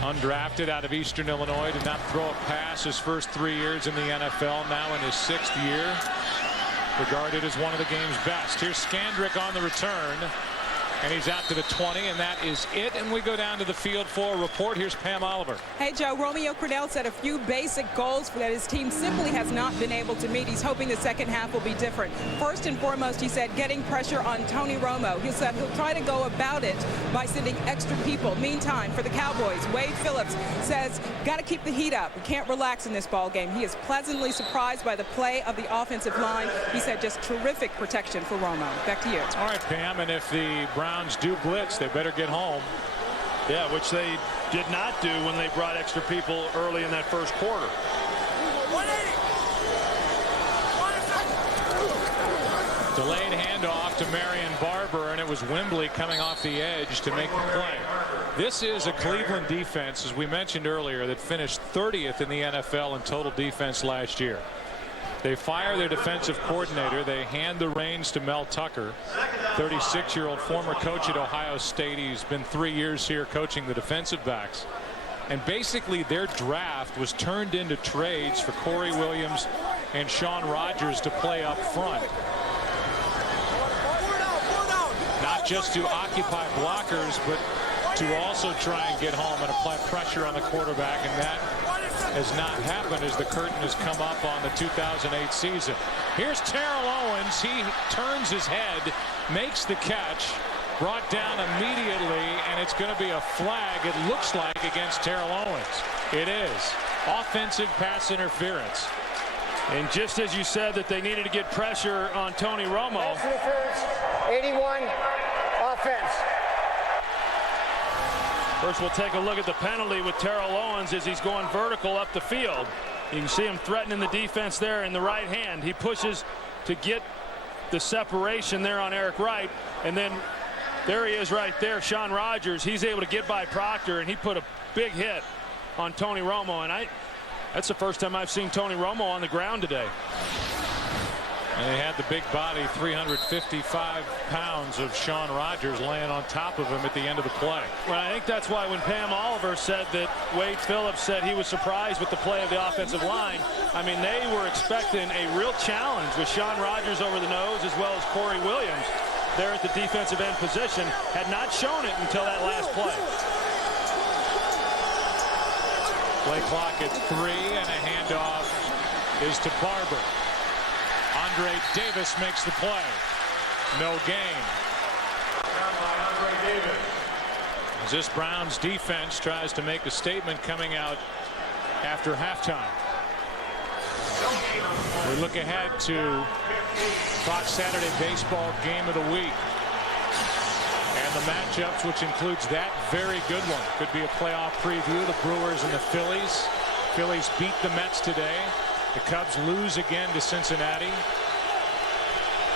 Undrafted out of Eastern Illinois, did not throw a pass his first 3 years in the NFL, now in his 6th year, regarded as one of the game's best. Here's Skandrick on the return, And he's out to the 20, and that is it. And we go down to the field for a report. Here's Pam Oliver. Hey, Joe, Romeo Crennel set a few basic goals that his team simply has not been able to meet. He's hoping the second half will be different. First and foremost, he said, getting pressure on Tony Romo. He said he'll try to go about it by sending extra people. Meantime, for the Cowboys, Wade Phillips says, got to keep the heat up. We can't relax in this ball game. He is pleasantly surprised by the play of the offensive line. He said just terrific protection for Romo. Back to you. All right, Pam, and if the Browns do blitz, they better get home. Yeah, which they did not do when they brought extra people early in that first quarter. Delayed handoff to Marion Barber, and it was Wembley coming off the edge to make the play. This is a Cleveland defense, as we mentioned earlier, that finished 30th in the NFL in total defense last year. They fire their defensive coordinator. They hand the reins to Mel Tucker, 36-year-old former coach at Ohio State. He's been 3 years here coaching the defensive backs. And basically their draft was turned into trades for Corey Williams and Shaun Rogers to play up front. Not just to occupy blockers, but to also try and get home and apply pressure on the quarterback, and that has not happened as the curtain has come up on the 2008 season. Here's Terrell Owens. He turns his head, makes the catch, brought down immediately, and it's going to be a flag, it looks like, against Terrell Owens. It is. Offensive pass interference. And just as you said that they needed to get pressure on Tony Romo. Pass interference, 81, offense. First, we'll take a look at the penalty with Terrell Owens as he's going vertical up the field. You can see him threatening the defense there in the right hand. He pushes to get the separation there on Eric Wright, and then there he is right there, Shaun Rogers. He's able to get by Proctor, and he put a big hit on Tony Romo, and that's the first time I've seen Tony Romo on the ground today. And they had the big body, 355 pounds of Shaun Rogers laying on top of him at the end of the play. Well, I think that's why when Pam Oliver said that Wade Phillips said he was surprised with the play of the offensive line, I mean, they were expecting a real challenge with Shaun Rogers over the nose as well as Corey Williams there at the defensive end position. Had not shown it until that last play. Play clock at 3, and a handoff is to Barber. Andre Davis makes the play. No gain. As this Browns defense tries to make a statement coming out after halftime. We look ahead to Fox Saturday Baseball Game of the Week. And the matchups, which includes that very good one. Could be a playoff preview. The Brewers and the Phillies. Phillies beat the Mets today. The Cubs lose again to Cincinnati.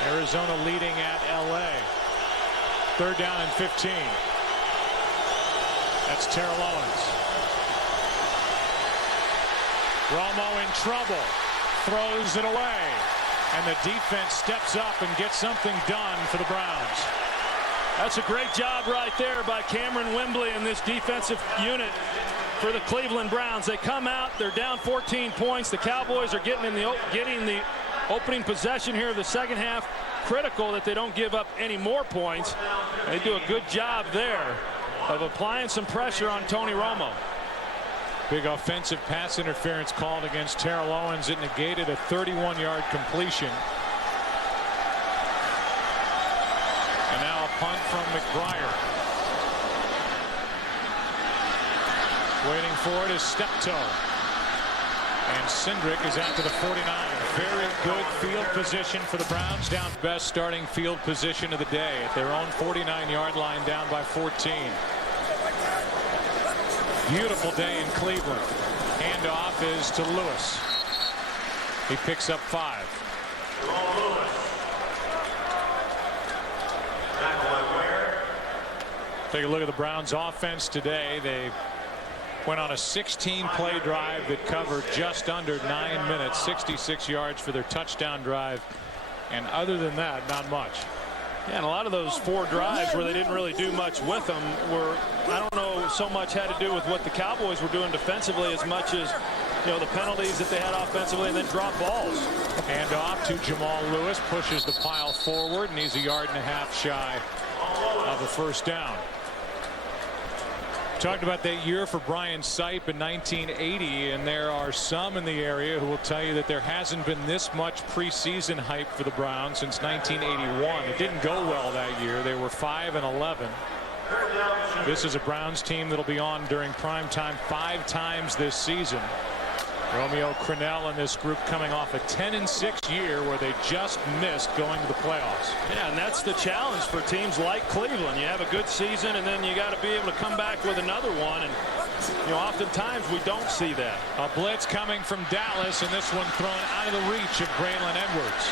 Arizona leading at LA. 3rd down and 15. That's Terrell Owens. Romo in trouble. Throws it away. And the defense steps up and gets something done for the Browns. That's a great job right there by Cameron Wembley and this defensive unit for the Cleveland Browns. They come out, they're down 14 points. The Cowboys are getting the opening possession here of the second half. Critical that they don't give up any more points. They do a good job there of applying some pressure on Tony Romo. Big offensive pass interference called against Terrell Owens. It negated a 31-yard completion. And now a punt from McBriar. Waiting for it is Steptoe. And Cindric is out to the 49. Very good field position for the Browns. Down best starting field position of the day at their own 49-yard line, down by 14. Beautiful day in Cleveland. Handoff is to Lewis. He picks up 5. Take a look at the Browns offense today. They went on a 16-play drive that covered just under 9 minutes, 66 yards for their touchdown drive. And other than that, not much. Yeah, and a lot of those 4 drives where they didn't really do much with them were, I don't know, so much had to do with what the Cowboys were doing defensively as much as, you know, the penalties that they had offensively and then drop balls. Hand off to Jamal Lewis, pushes the pile forward, and he's a yard and a half shy of of a first down. Talked about that year for Brian Sipe in 1980, and there are some in the area who will tell you that there hasn't been this much preseason hype for the Browns since 1981. It didn't go well that year. They were 5-11. This is a Browns team that'll be on during prime time 5 times this season. Romeo Crennel and this group coming off a 10-6 year where they just missed going to the playoffs. Yeah, and that's the challenge for teams like Cleveland. You have a good season, and then you got to be able to come back with another one. And oftentimes we don't see that. A blitz coming from Dallas, and this one thrown out of the reach of Braylon Edwards.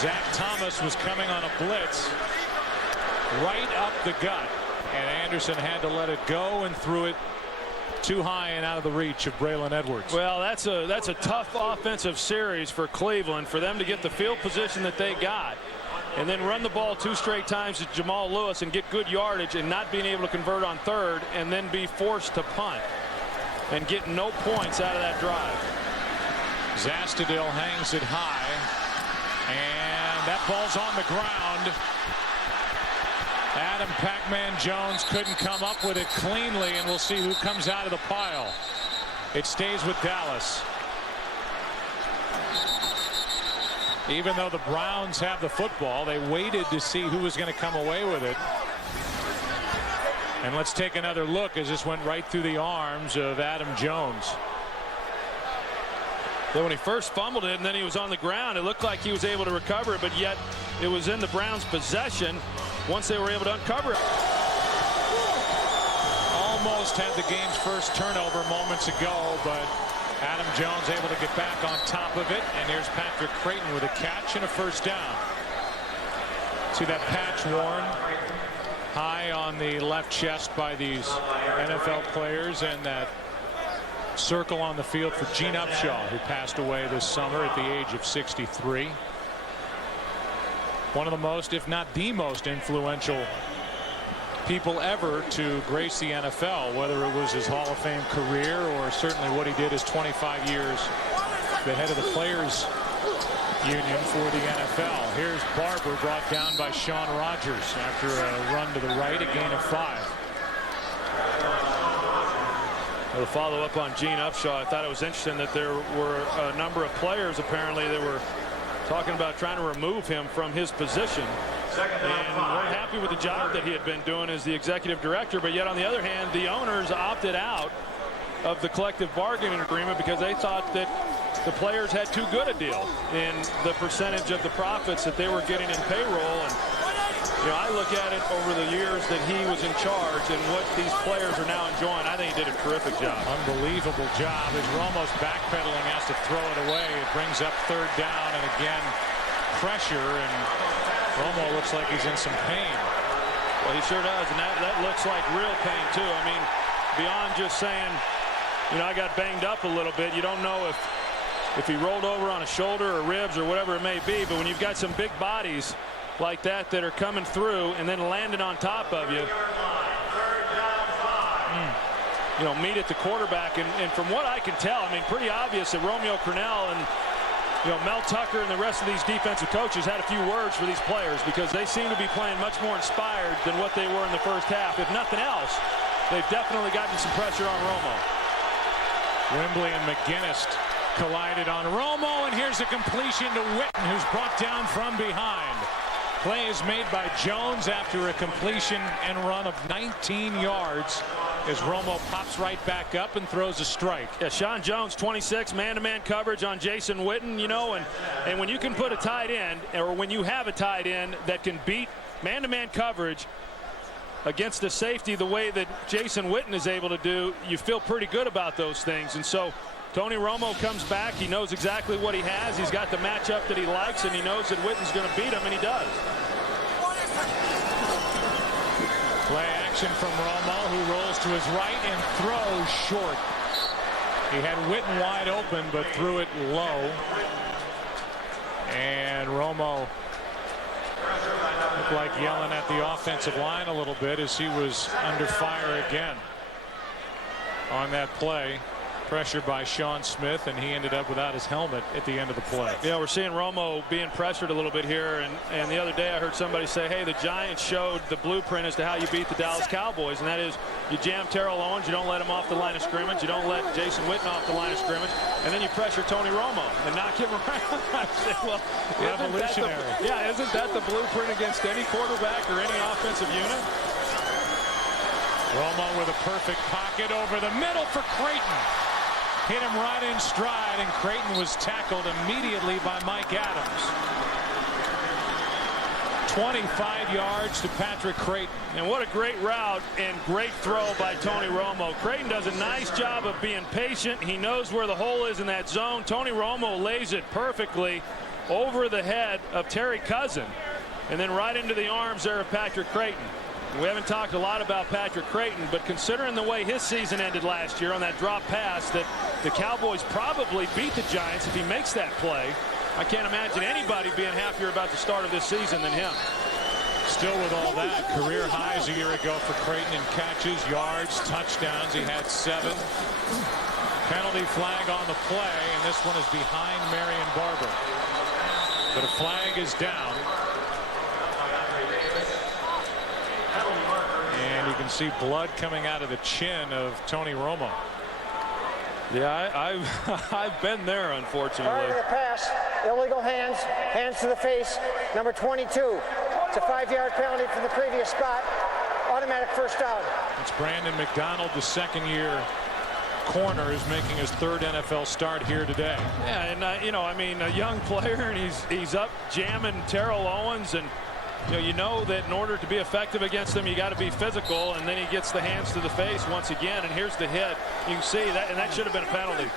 Zach Thomas was coming on a blitz right up the gut, and Anderson had to let it go and threw it too high and out of the reach of Braylon Edwards. Well, that's a tough offensive series for Cleveland, for them to get the field position that they got and then run the ball 2 straight times to Jamal Lewis and get good yardage and not being able to convert on 3rd and then be forced to punt and get no points out of that drive. Zastudil hangs it high, and that ball's on the ground. Adam Pac-Man Jones couldn't come up with it cleanly, and we'll see who comes out of the pile. It stays with Dallas. Even though the Browns have the football, they waited to see who was going to come away with it. And let's take another look as this went right through the arms of Adam Jones. When he first fumbled it and then he was on the ground, it looked like he was able to recover it, but yet it was in the Browns' possession once they were able to uncover it. Almost had the game's first turnover moments ago, but Adam Jones able to get back on top of it, and here's Patrick Creighton with a catch and a first down. See that patch worn high on the left chest by these NFL players, and that circle on the field for Gene Upshaw, who passed away this summer at the age of 63. One of the most, if not the most, influential people ever to grace the NFL, whether it was his Hall of Fame career or certainly what he did as 25 years the head of the Players Union for the NFL. Here's Barber brought down by Sean Rogers after a run to the right, a gain of 5. To follow up on Gene Upshaw, I thought it was interesting that there were a number of players apparently that were talking about trying to remove him from his position, and weren't happy with the job that he had been doing as the executive director. But yet on the other hand, the owners opted out of the collective bargaining agreement because they thought that the players had too good a deal in the percentage of the profits that they were getting in payroll. And I look at it over the years that he was in charge and what these players are now enjoying. I think he did a terrific job. Unbelievable job. As Romo's backpedaling, has to throw it away. It brings up 3rd down, and again pressure, and Romo looks like he's in some pain. Well, he sure does, and that looks like real pain too. I mean, beyond just saying, I got banged up a little bit, you don't know if he rolled over on a shoulder or ribs or whatever it may be. But when you've got some big bodies like that are coming through and then landing on top of you, meet at the quarterback. And from what I can tell, I mean, pretty obvious that Romeo Crennel and Mel Tucker and the rest of these defensive coaches had a few words for these players, because they seem to be playing much more inspired than what they were in the first half. If nothing else, they've definitely gotten some pressure on Romo. Wembley and McGinnis collided on Romo, and here's a completion to Witten, who's brought down from behind. Play is made by Jones after a completion and run of 19 yards as Romo pops right back up and throws a strike. Yeah, Sean Jones, 26, man-to-man coverage on Jason Witten, and when you can put a tight end, or when you have a tight end that can beat man-to-man coverage against a safety the way that Jason Witten is able to do, you feel pretty good about those things. And so Tony Romo comes back. He knows exactly what he has. He's got the matchup that he likes, and he knows that Witten's going to beat him, and he does. Play action from Romo, who rolls to his right and throws short. He had Witten wide open, but threw it low. And Romo looked like yelling at the offensive line a little bit as he was under fire again on that play. Pressure by Sean Smith, and he ended up without his helmet at the end of the play. Yeah, we're seeing Romo being pressured a little bit here, and the other day I heard somebody say, hey, the Giants showed the blueprint as to how you beat the Dallas Cowboys, and that is you jam Terrell Owens, you don't let him off the line of scrimmage, you don't let Jason Witten off the line of scrimmage, and then you pressure Tony Romo and knock him around. I said, well, revolutionary. isn't that the blueprint against any quarterback or any offensive unit? Romo with a perfect pocket over the middle for Creighton. Hit him right in stride, and Creighton was tackled immediately by Mike Adams. 25 yards to Patrick Creighton. And what a great route and great throw by Tony Romo. Creighton does a nice job of being patient. He knows where the hole is in that zone. Tony Romo lays it perfectly over the head of Terry Cousin, and then right into the arms there of Patrick Creighton. We haven't talked a lot about Patrick Creighton, but considering the way his season ended last year on that drop pass, that the Cowboys probably beat the Giants if he makes that play. I can't imagine anybody being happier about the start of this season than him. Still with all that, career highs a year ago for Creighton in catches, yards, touchdowns. He had 7. Penalty flag on the play, and this one is behind Marion Barber. But a flag is down. And you can see blood coming out of the chin of Tony Romo. Yeah, I've been there, unfortunately. Prior to the pass, illegal hands to the face, number 22. It's a 5-yard penalty from the previous spot. Automatic first down. It's Brandon McDonald, the second-year corner, is making his 3rd NFL start here today. Yeah, and you know, I mean, a young player, and he's up jamming Terrell Owens, and you know that in order to be effective against him, you got to be physical, and then he gets the hands to the face once again, and here's the hit. You can see that, and that should have been a penalty.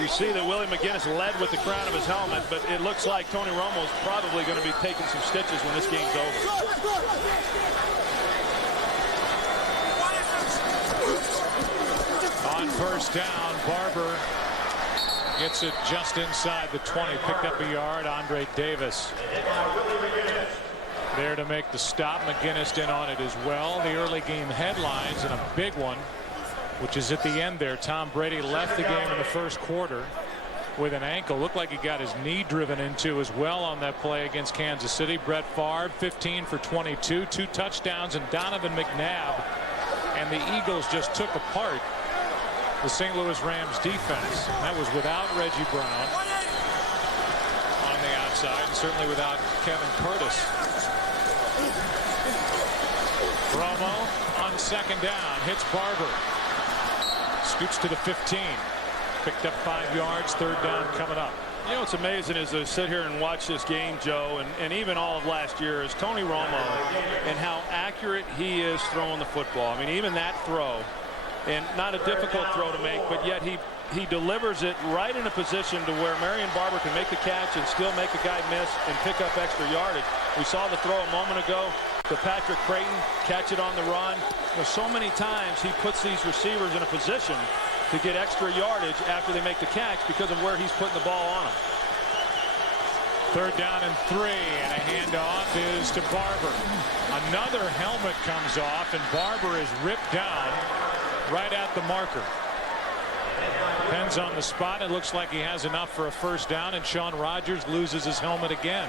You see that Willie McGinnis led with the crown of his helmet, but it looks like Tony Romo's probably going to be taking some stitches when this game's over. On first down, Barber gets it just inside the 20, picked up a yard. Andre Davis there to make the stop. McGinnis in on it as well. The early game headlines, and a big one, which is at the end there. Tom Brady left the game in the first quarter with an ankle. Looked like he got his knee driven into as well on that play against Kansas City. Brett Favre, 15 for 22, 2 touchdowns, and Donovan McNabb and the Eagles just took apart the St. Louis Rams defense. That was without Reggie Brown on the outside, and certainly without Kevin Curtis. Romo on second down hits Barber, scoots to the 15, picked up 5 yards. 3rd down coming up. You know what's amazing is to sit here and watch this game, Joe, and even all of last year, is Tony Romo and how accurate he is throwing the football. I mean, even that throw, and not a difficult throw to make, but yet he delivers it right in a position to where Marion Barber can make the catch and still make a guy miss and pick up extra yardage. We saw the throw a moment ago to Patrick Creighton, catch it on the run. So many times he puts these receivers in a position to get extra yardage after they make the catch because of where he's putting the ball on them. 3rd down and 3, and a handoff is to Barber. Another helmet comes off, and Barber is ripped down right at the marker. Depends on the spot. It looks like he has enough for a first down, and Sean Rogers loses his helmet again.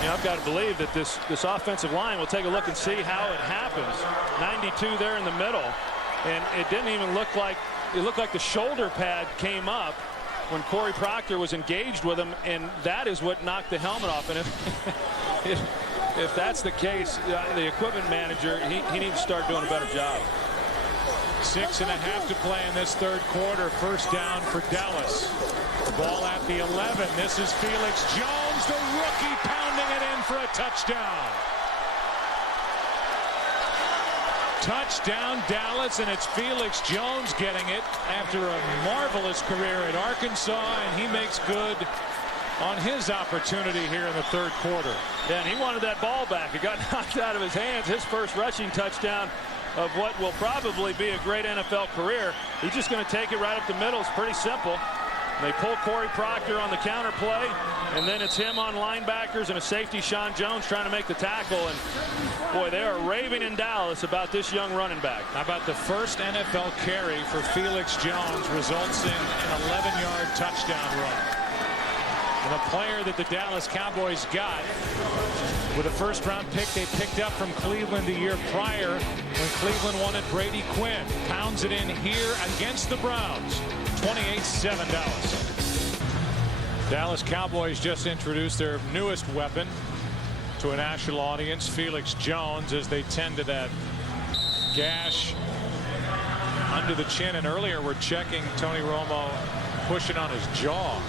You know, I've got to believe that this offensive line will take a look and see how it happens. 92 there in the middle, and it didn't even look like it looked like the shoulder pad came up when Corey Proctor was engaged with him, and that is what knocked the helmet off. And if that's the case, the equipment manager, he needs to start doing a better job. 6.5 to play in this 3rd quarter. First down for Dallas. Ball at the 11. This is Felix Jones, the rookie, pounding it in for a touchdown. Touchdown Dallas, and it's Felix Jones getting it after a marvelous career at Arkansas, and he makes good on his opportunity here in the 3rd quarter. Yeah, and he wanted that ball back. It got knocked out of his hands. His first rushing touchdown of what will probably be a great NFL career. He's just going to take it right up the middle. It's pretty simple. They pull Corey Proctor on the counter play, and then it's him on linebackers and a safety, Sean Jones, trying to make the tackle. And boy, they are raving in Dallas about this young running back. How about the first NFL carry for Felix Jones results in an 11-yard touchdown run. And a player that the Dallas Cowboys got with a first-round pick they picked up from Cleveland the year prior when Cleveland wanted Brady Quinn. Pounds it in here against the Browns. 28-7 Dallas. Dallas Cowboys just introduced their newest weapon to a national audience, Felix Jones, as they tend to that gash under the chin. And earlier we're checking Tony Romo pushing on his jaw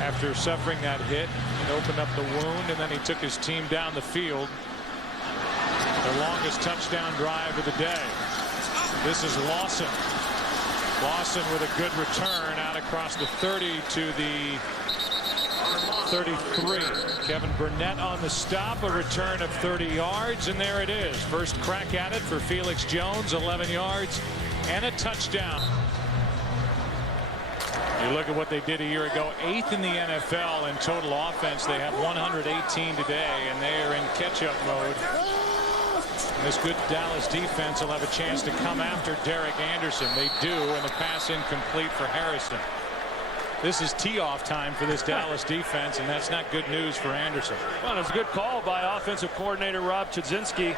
after suffering that hit and opened up the wound, and then he took his team down the field. Their longest touchdown drive of the day. This is Lawson. Lawson with a good return out across the 30 to the 33. Kevin Burnett on the stop, a return of 30 yards, and there it is. First crack at it for Felix Jones, 11 yards and a touchdown. You look at what they did a year ago, 8th in the NFL in total offense. They have 118 today, and they are in catch-up mode. And this good Dallas defense will have a chance to come after Derek Anderson. They do, and the pass incomplete for Harrison. This is tee-off time for this Dallas defense, and that's not good news for Anderson. Well, it's a good call by offensive coordinator Rob Chudzinski,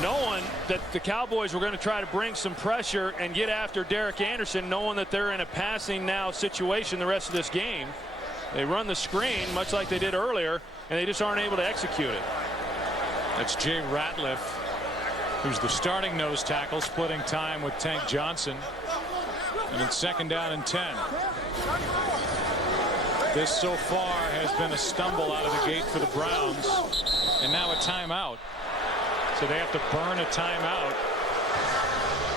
knowing that the Cowboys were going to try to bring some pressure and get after Derek Anderson, knowing that they're in a passing now situation the rest of this game. They run the screen much like they did earlier, and they just aren't able to execute it. That's Jay Ratliff, who's the starting nose tackle, splitting time with Tank Johnson. And it's 2nd down and 10. This so far has been a stumble out of the gate for the Browns, and now a timeout. So they have to burn a timeout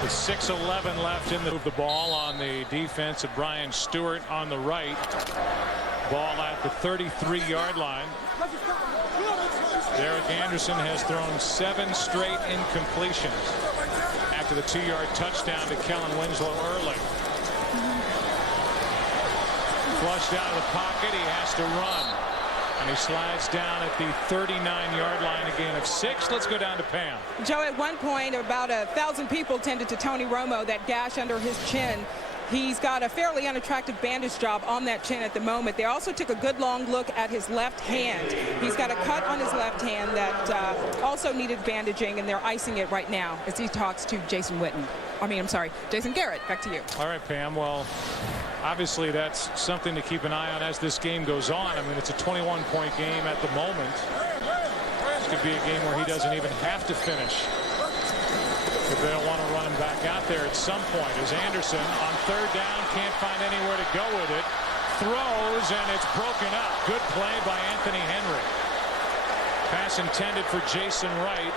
with 6:11 left in the ball on the defense of Brian Stewart on the right. Ball at the 33-yard line. Derek Anderson has thrown 7 straight incompletions after the 2-yard touchdown to Kellen Winslow early. Flushed out of the pocket, he has to run. And he slides down at the 39-yard line, a gain of 6. Let's go down to Pam. Joe, at one point, about 1,000 people tended to Tony Romo, that gash under his chin. He's got a fairly unattractive bandage job on that chin at the moment. They also took a good long look at his left hand. He's got a cut on his left hand that also needed bandaging, and they're icing it right now as he talks to Jason Witten. Jason Garrett. Back to you. All right, Pam. Well, obviously that's something to keep an eye on as this game goes on. I mean, it's a 21-point game at the moment. This could be a game where he doesn't even have to finish if they don't want to run him back out there at some point. As Anderson on 3rd down can't find anywhere to go with it. Throws, and it's broken up. Good play by Anthony Henry. Pass intended for Jason Wright.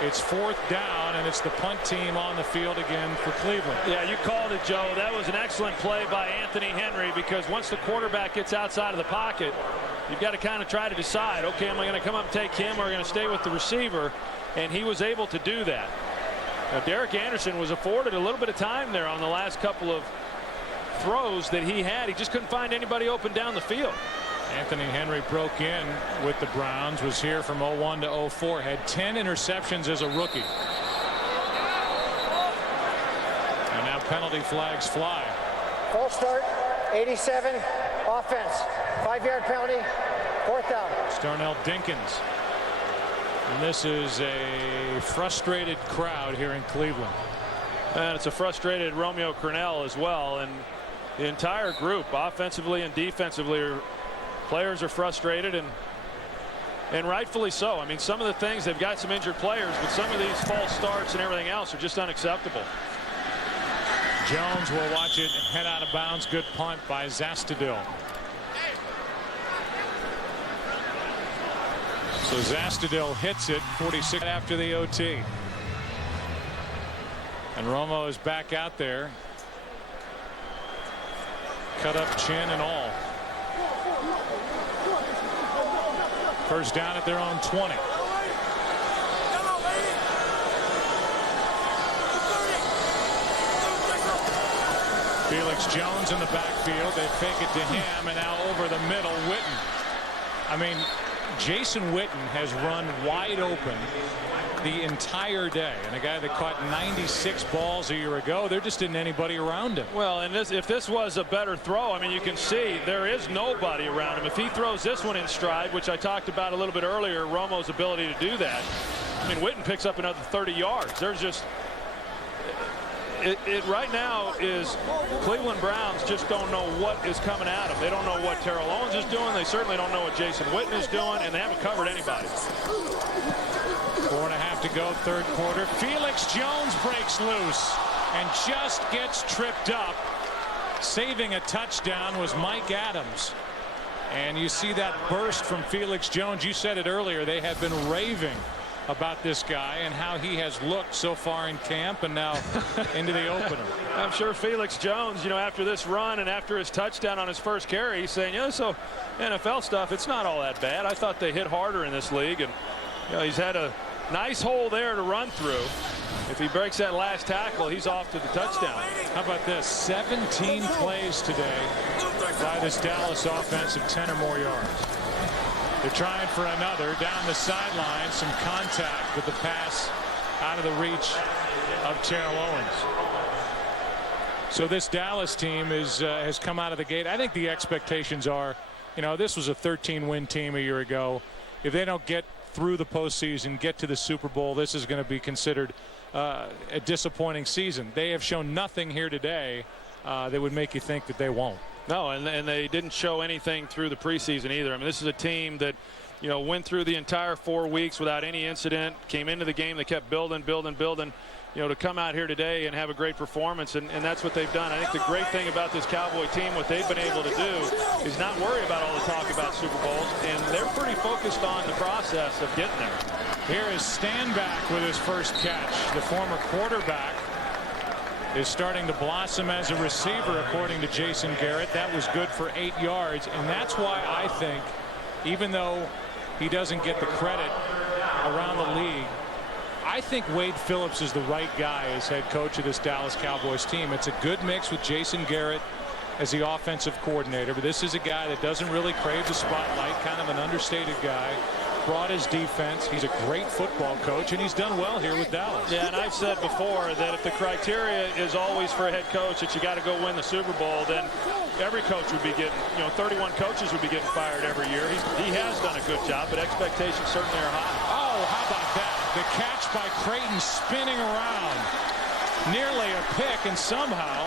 It's 4th down, and it's the punt team on the field again for Cleveland. Yeah, you called it, Joe. That was an excellent play by Anthony Henry, because once the quarterback gets outside of the pocket, you've got to kind of try to decide, okay, am I going to come up and take him, or am I going to stay with the receiver? And he was able to do that. Now, Derek Anderson was afforded a little bit of time there on the last couple of throws that he had. He just couldn't find anybody open down the field. Anthony Henry broke in with the Browns, was here from 01 to 04, had 10 interceptions as a rookie. And now penalty flags fly. False start, 87, offense, 5-yard penalty, 4th down. Starnell Dinkins. And this is a frustrated crowd here in Cleveland. And it's a frustrated Romeo Crennel as well. And the entire group, offensively and defensively, players are frustrated, and rightfully so. I mean, some of the things, they've got some injured players, but some of these false starts and everything else are just unacceptable. Jones will watch it head out of bounds. Good punt by Zastudil. So Zastudil hits it 46 after the OT. And Romo is back out there. Cut up chin and all. First down at their own 20. Felix Jones in the backfield. They fake it to him, and now over the middle, Witten. I mean, Jason Witten has run wide open the entire day, and a guy that caught 96 balls a year ago, there just isn't anybody around him. Well, and if this was a better throw, I mean, you can see there is nobody around him. If he throws this one in stride, which I talked about a little bit earlier, Romo's ability to do that, I mean, Witten picks up another 30 yards. There's just it right now is Cleveland Browns just don't know what is coming at them. They don't know what Terrell Owens is doing. They certainly don't know what Jason Witten is doing, and they haven't covered anybody. 4.5 to go, third quarter. Felix Jones breaks loose and just gets tripped up. Saving a touchdown was Mike Adams. And you see that burst from Felix Jones. You said it earlier. They have been raving about this guy and how he has looked so far in camp and now into the opener. I'm sure Felix Jones, after this run and after his touchdown on his first carry, he's saying, so NFL stuff, it's not all that bad. I thought they hit harder in this league, and he's had a nice hole there to run through. If he breaks that last tackle, he's off to the touchdown. How about this? 17 plays today by this Dallas offense of 10 or more yards. They're trying for another down the sideline. Some contact with the pass out of the reach of Terrell Owens. So this Dallas team has come out of the gate. I think the expectations are, this was a 13-win team a year ago. If they don't get through the postseason, get to the Super Bowl, this is going to be considered a disappointing season. They have shown nothing here today that would make you think that they won't. No, and they didn't show anything through the preseason either. I mean, this is a team that, went through the entire 4 weeks without any incident, came into the game, they kept building, to come out here today and have a great performance, and that's what they've done. I think the great thing about this Cowboy team, what they've been able to do is not worry about all the talk about Super Bowls, and they're pretty focused on the process of getting there. Here is Stanback with his first catch. The former quarterback is starting to blossom as a receiver, according to Jason Garrett. That was good for 8 yards, and that's why I think, even though he doesn't get the credit around the league, I think Wade Phillips is the right guy as head coach of this Dallas Cowboys team. It's a good mix with Jason Garrett as the offensive coordinator, but this is a guy that doesn't really crave the spotlight, kind of an understated guy. Brought his defense. He's a great football coach, and he's done well here with Dallas. Yeah, and I've said before that if the criteria is always for a head coach that you got to go win the Super Bowl, then every coach would be getting, 31 coaches would be getting fired every year. He has done a good job, but expectations certainly are high. Oh, how about that? The catch by Creighton spinning around. Nearly a pick, and somehow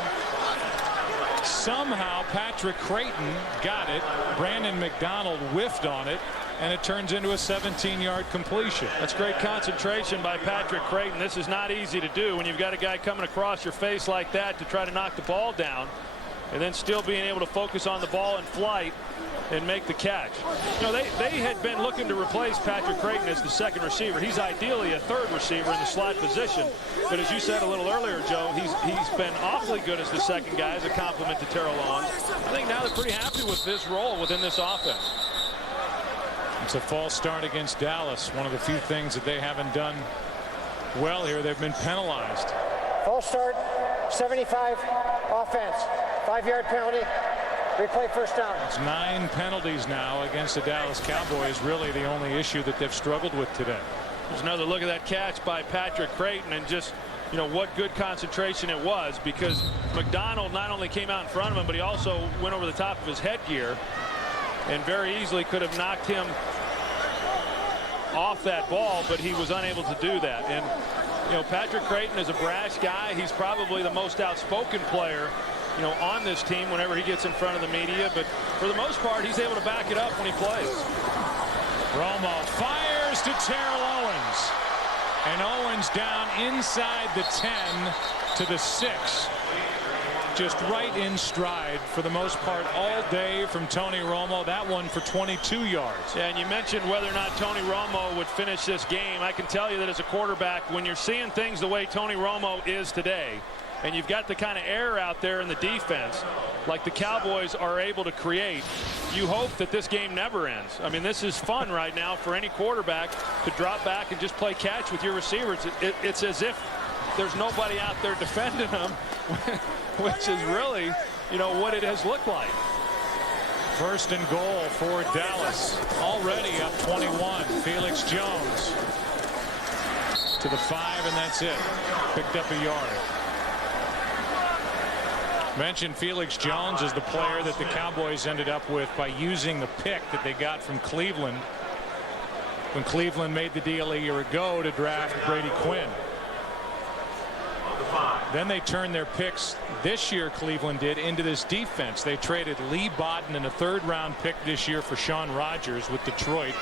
Patrick Creighton got it. Brandon McDonald whiffed on it, and it turns into a 17-yard completion. That's great concentration by Patrick Creighton. This is not easy to do when you've got a guy coming across your face like that to try to knock the ball down, and then still being able to focus on the ball in flight and make the catch. They had been looking to replace Patrick Creighton as the second receiver. He's ideally a third receiver in the slot position, but as you said a little earlier, Joe, he's been awfully good as the second guy as a compliment to Terrell Owens. I think now they're pretty happy with this role within this offense. It's a false start against Dallas. One of the few things that they haven't done well here. They've been penalized. False start, 75 offense, 5-yard penalty. Replay first down. It's 9 penalties now against the Dallas Cowboys. Really the only issue that they've struggled with today. There's another look at that catch by Patrick Creighton, and just what good concentration it was, because McDonald not only came out in front of him, but he also went over the top of his headgear and very easily could have knocked him off that ball, but he was unable to do that. And Patrick Creighton is a brash guy. He's probably the most outspoken player on this team whenever he gets in front of the media, but for the most part he's able to back it up when he plays. Romo fires to Terrell Owens, and Owens down inside the 10 to the 6. Just right in stride for the most part all day from Tony Romo. That one for 22 yards. Yeah, and you mentioned whether or not Tony Romo would finish this game. I can tell you that as a quarterback, when you're seeing things the way Tony Romo is today, and you've got the kind of error out there in the defense like the Cowboys are able to create, you hope that this game never ends. I mean, this is fun right now for any quarterback to drop back and just play catch with your receivers. It's as if there's nobody out there defending them, which is really, what it has looked like. First and goal for Dallas. Already up 21. Felix Jones to the 5, and that's it. Picked up a yard. Mentioned Felix Jones as the player that the Cowboys ended up with by using the pick that they got from Cleveland when Cleveland made the deal a year ago to draft Brady Quinn. Then they turned their picks this year, Cleveland did, into this defense. They traded Lee Bodden and a 3rd-round pick this year for Sean Rogers with Detroit,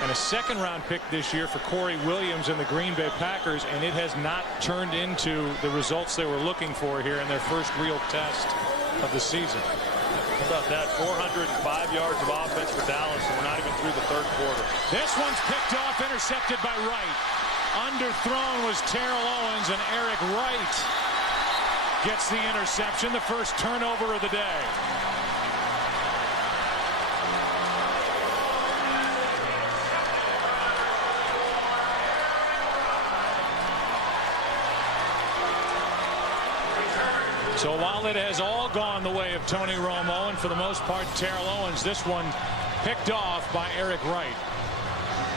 and a 2nd-round pick this year for Corey Williams and the Green Bay Packers, and it has not turned into the results they were looking for here in their first real test of the season. How about that? 405 yards of offense for Dallas, and we're not even through the 3rd quarter. This one's picked off, intercepted by Wright. Underthrown was Terrell Owens, and Eric Wright gets the interception, the first turnover of the day. So while it has all gone the way of Tony Romo and for the most part Terrell Owens, this one picked off by Eric Wright.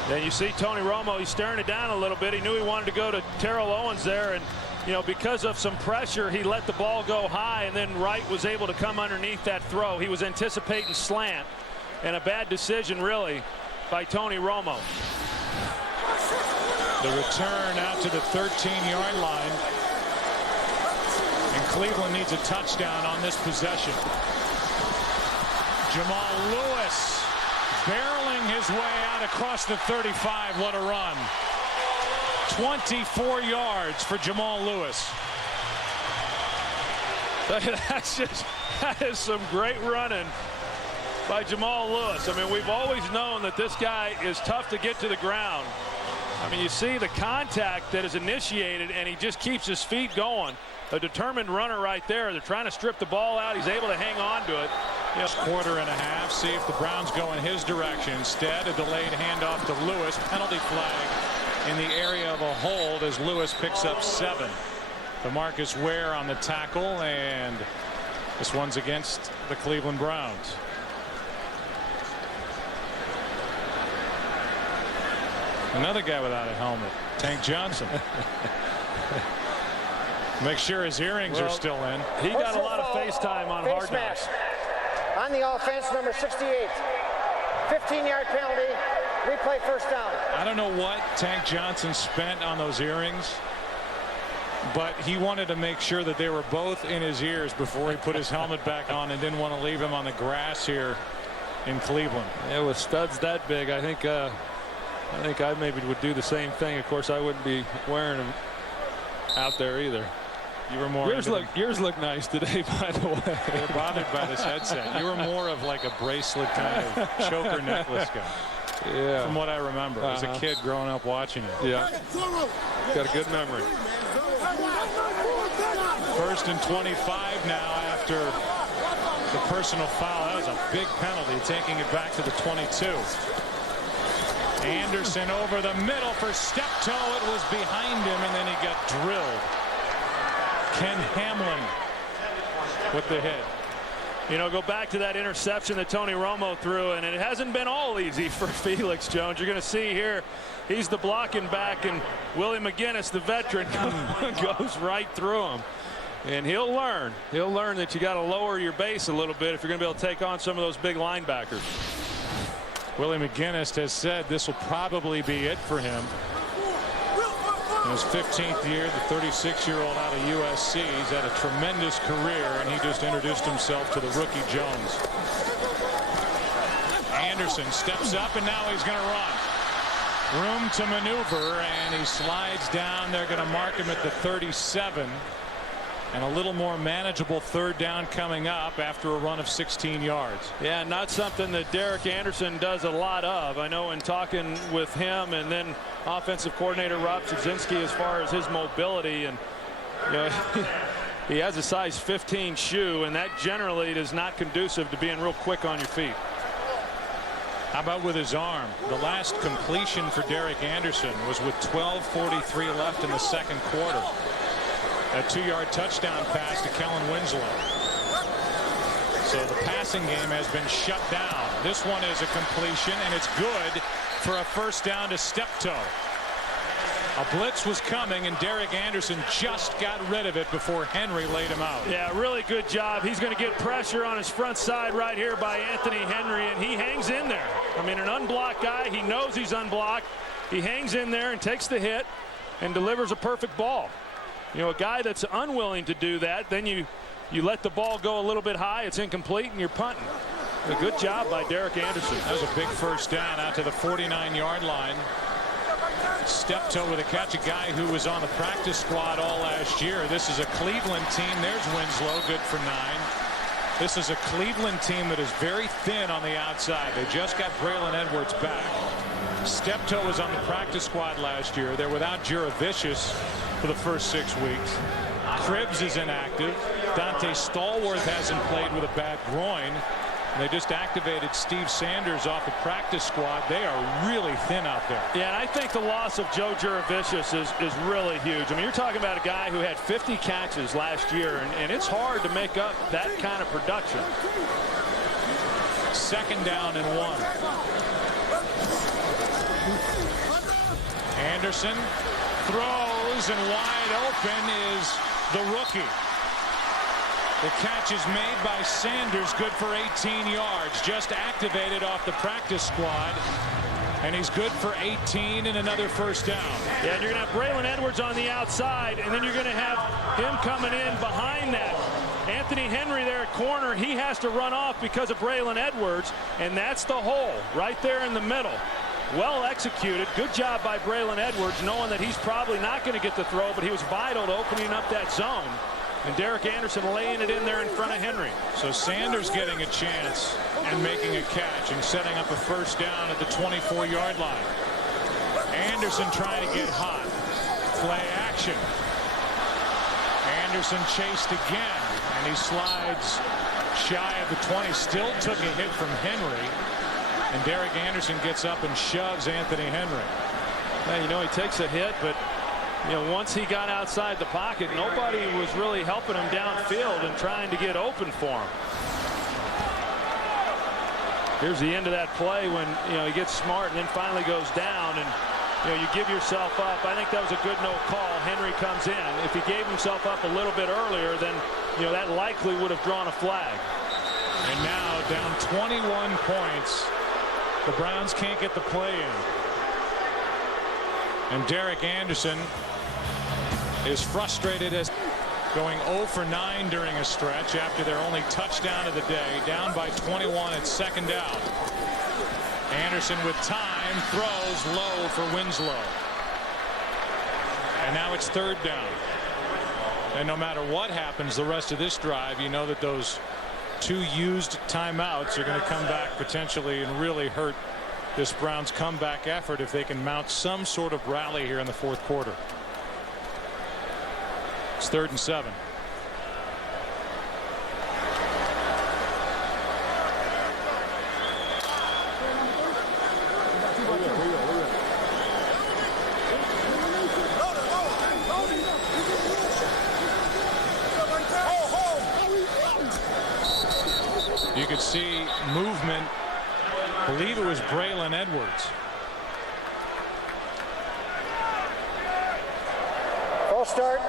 Then you see Tony Romo, he's staring it down a little bit. He knew he wanted to go to Terrell Owens there, and because of some pressure, he let the ball go high, and then Wright was able to come underneath that throw. He was anticipating slant, and a bad decision really by Tony Romo. The return out to the 13-yard line, and Cleveland needs a touchdown on this possession. Jamal Lewis barreling his way out across the 35. What a run. 24 yards for Jamal Lewis. That is some great running by Jamal Lewis. I mean, we've always known that this guy is tough to get to the ground. I mean, you see the contact that is initiated, and he just keeps his feet going. A determined runner right there. They're trying to strip the ball out. He's able to hang on to it. Quarter and a half. See if the Browns go in his direction. Instead, a delayed handoff to Lewis. Penalty flag in the area of a hold as Lewis picks up 7. DeMarcus Ware on the tackle, and this one's against the Cleveland Browns. Another guy without a helmet, Tank Johnson. Make sure his earrings are still in. He got a lot of face time on Hard Knocks. On the offense, number 68. 15-yard penalty. Replay first down. I don't know what Tank Johnson spent on those earrings, but he wanted to make sure that they were both in his ears before he put his helmet back on and didn't want to leave him on the grass here in Cleveland. Yeah, with studs that big, I think I maybe would do the same thing. Of course, I wouldn't be wearing them out there either. You were more. Yours look nice today, by the way. They're bothered by this headset. You were more of like a bracelet kind of choker necklace guy. Yeah. From what I remember as a kid growing up watching it. Yeah. Got a good memory. 1st and 25 now after the personal foul. That was a big penalty, taking it back to the 22. Anderson over the middle for step toe. It was behind him, and then he got drilled. Ken Hamlin with the hit. Go back to that interception that Tony Romo threw, and it hasn't been all easy for Felix Jones. You're going to see here, he's the blocking back, and Willie McGinnis, the veteran, goes right through him. And he'll learn. He'll learn that you got to lower your base a little bit if you're going to be able to take on some of those big linebackers. Willie McGinnis has said this will probably be it for him. In his 15th year, the 36-year-old out of USC. He's had a tremendous career, and he just introduced himself to the rookie Jones. Anderson steps up, and now he's going to run. Room to maneuver, and he slides down. They're going to mark him at the 37. And a little more manageable 3rd down coming up after a run of 16 yards. Yeah, not something that Derek Anderson does a lot of. I know in talking with him and then offensive coordinator Rob Chudzinski as far as his mobility, and he has a size 15 shoe, and that generally is not conducive to being real quick on your feet. How about with his arm? The last completion for Derek Anderson was with 12:43 left in the 2nd quarter. A 2-yard touchdown pass to Kellen Winslow. So the passing game has been shut down. This one is a completion, and it's good for a first down to Steptoe. A blitz was coming, and Derek Anderson just got rid of it before Henry laid him out. Yeah, really good job. He's going to get pressure on his front side right here by Anthony Henry, and he hangs in there. I mean, an unblocked guy, he knows he's unblocked. He hangs in there and takes the hit and delivers a perfect ball. You know, a guy that's unwilling to do that, then you let the ball go a little bit high, it's incomplete, and you're punting. A good job by Derek Anderson. That was a big first down out to the 49-yard line. Steptoe with a catch, a guy who was on the practice squad all last year. This is a Cleveland team. There's Winslow, good for 9. This is a Cleveland team that is very thin on the outside. They just got Braylon Edwards back. Steptoe was on the practice squad last year. They're without Juravicius for the first 6 weeks. Cribbs is inactive. Dante Stallworth hasn't played with a bad groin. And they just activated Steve Sanders off the practice squad. They are really thin out there. Yeah, and I think the loss of Joe Juravicius is really huge. I mean, you're talking about a guy who had 50 catches last year, and it's hard to make up that kind of production. 2nd down and 1. Anderson throws, and wide open is the rookie. The catch is made by Sanders, good for 18 yards. Just activated off the practice squad, and he's good for 18 and another first down. Yeah, and you're going to have Braylon Edwards on the outside, and then you're going to have him coming in behind that. Anthony Henry there at corner, he has to run off because of Braylon Edwards, and that's the hole right there in the middle. Well executed. Good job by Braylon Edwards, knowing that he's probably not going to get the throw, but he was vital to opening up that zone. And Derek Anderson laying it in there in front of Henry. So Sanders getting a chance and making a catch and setting up a first down at the 24-yard line. Anderson trying to get hot. Play action. Anderson chased again, and he slides shy of the 20. Still took a hit from Henry. And Derek Anderson gets up and shoves Anthony Henry. Yeah, you know, he takes a hit, but you know, once he got outside the pocket, nobody was really helping him downfield and trying to get open for him. Here's the end of that play when, you know, he gets smart and then finally goes down, and you know, you give yourself up. I think that was a good no call. Henry comes in. If he gave himself up a little bit earlier, then you know that likely would have drawn a flag. And now down 21 points. The Browns can't get the play in. And Derek Anderson is frustrated as going 0 for 9 during a stretch after their only touchdown of the day. Down by 21 at 2nd down. Anderson with time throws low for Winslow. And now it's 3rd down. And no matter what happens the rest of this drive, you know that those 2 used timeouts are going to come back potentially and really hurt this Browns comeback effort if they can mount some sort of rally here in the 4th quarter. It's 3rd and 7. You could see movement. I believe it was Braylon Edwards. Full start.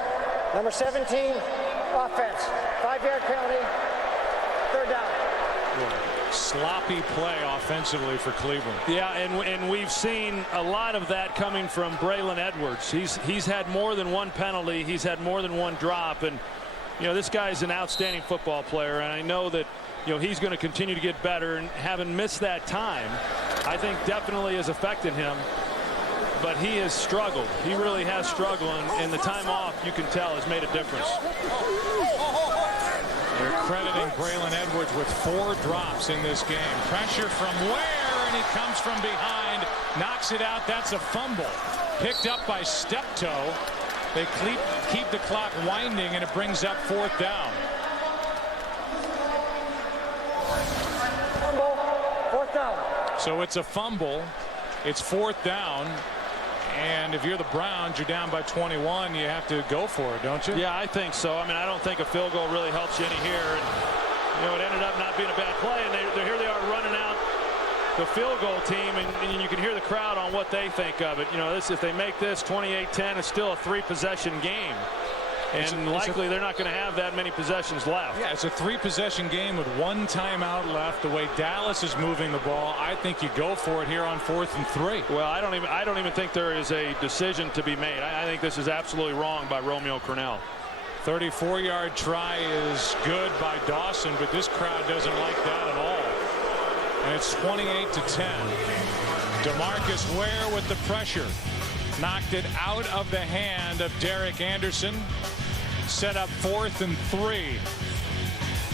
Number 17, offense. 5-yard penalty. 3rd down. Sloppy play offensively for Cleveland. Yeah, and we've seen a lot of that coming from Braylon Edwards. He's had more than one penalty. He's had more than one drop, and you know, this guy's an outstanding football player, and I know that you know he's going to continue to get better, and having missed that time I think definitely has affected him, but he has struggled. He really has struggled, and the time off, you can tell, has made a difference. They're crediting Braylon Edwards with 4 drops in this game. Pressure from where, and he comes from behind, knocks it out. That's a fumble picked up by Steptoe. They keep the clock winding, and it brings up 4th down. Fumble, 4th down. So it's a fumble. It's 4th down, And if you're the Browns, you're down by 21. You have to go for it, don't you? Yeah, I think so. I mean, I don't think a field goal really helps you any here. And, it ended up not being a bad play. And here they are running out the field goal team, and you can hear the crowd on what they think of it. If they make this 28-10, it's still a 3-possession game. And likely they're not going to have that many possessions left. Yeah, it's a 3-possession game with 1 timeout left. The way Dallas is moving the ball, I think you go for it here on 4th and 3. Well, I don't even think there is a decision to be made. I think this is absolutely wrong by Romeo Crennel. 34-yard try is good by Dawson, but this crowd doesn't like that at all. And it's 28-10. DeMarcus Ware with the pressure. Knocked it out of the hand of Derek Anderson. Set up 4th and 3.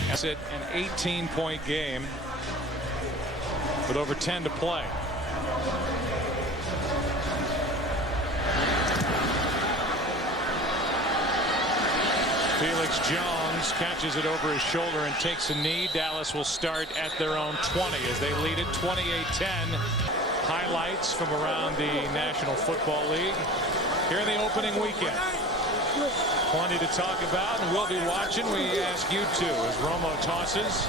That's it, an 18-point game with over 10 to play. Felix Jones catches it over his shoulder and takes a knee. Dallas will start at their own 20 as they lead it 28-10. Highlights from around the National Football League here in the opening weekend. Plenty to talk about, and we'll be watching. We ask you to as Romo tosses.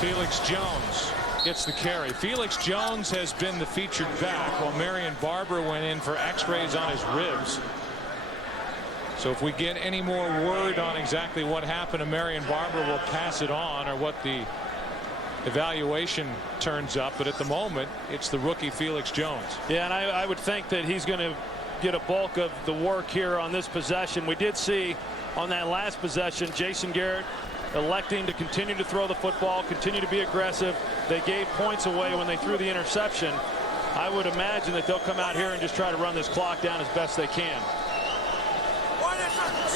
Felix Jones gets the carry. Felix Jones has been the featured back while Marion Barber went in for x-rays on his ribs. So if we get any more word on exactly what happened to Marion Barber, we'll pass it on, or what the evaluation turns up. But at the moment, it's the rookie Felix Jones. Yeah, and I would think that he's going to get a bulk of the work here on this possession. We did see on that last possession Jason Garrett electing to continue to throw the football, continue to be aggressive. They gave points away when they threw the interception. I would imagine that they'll come out here and just try to run this clock down as best they can.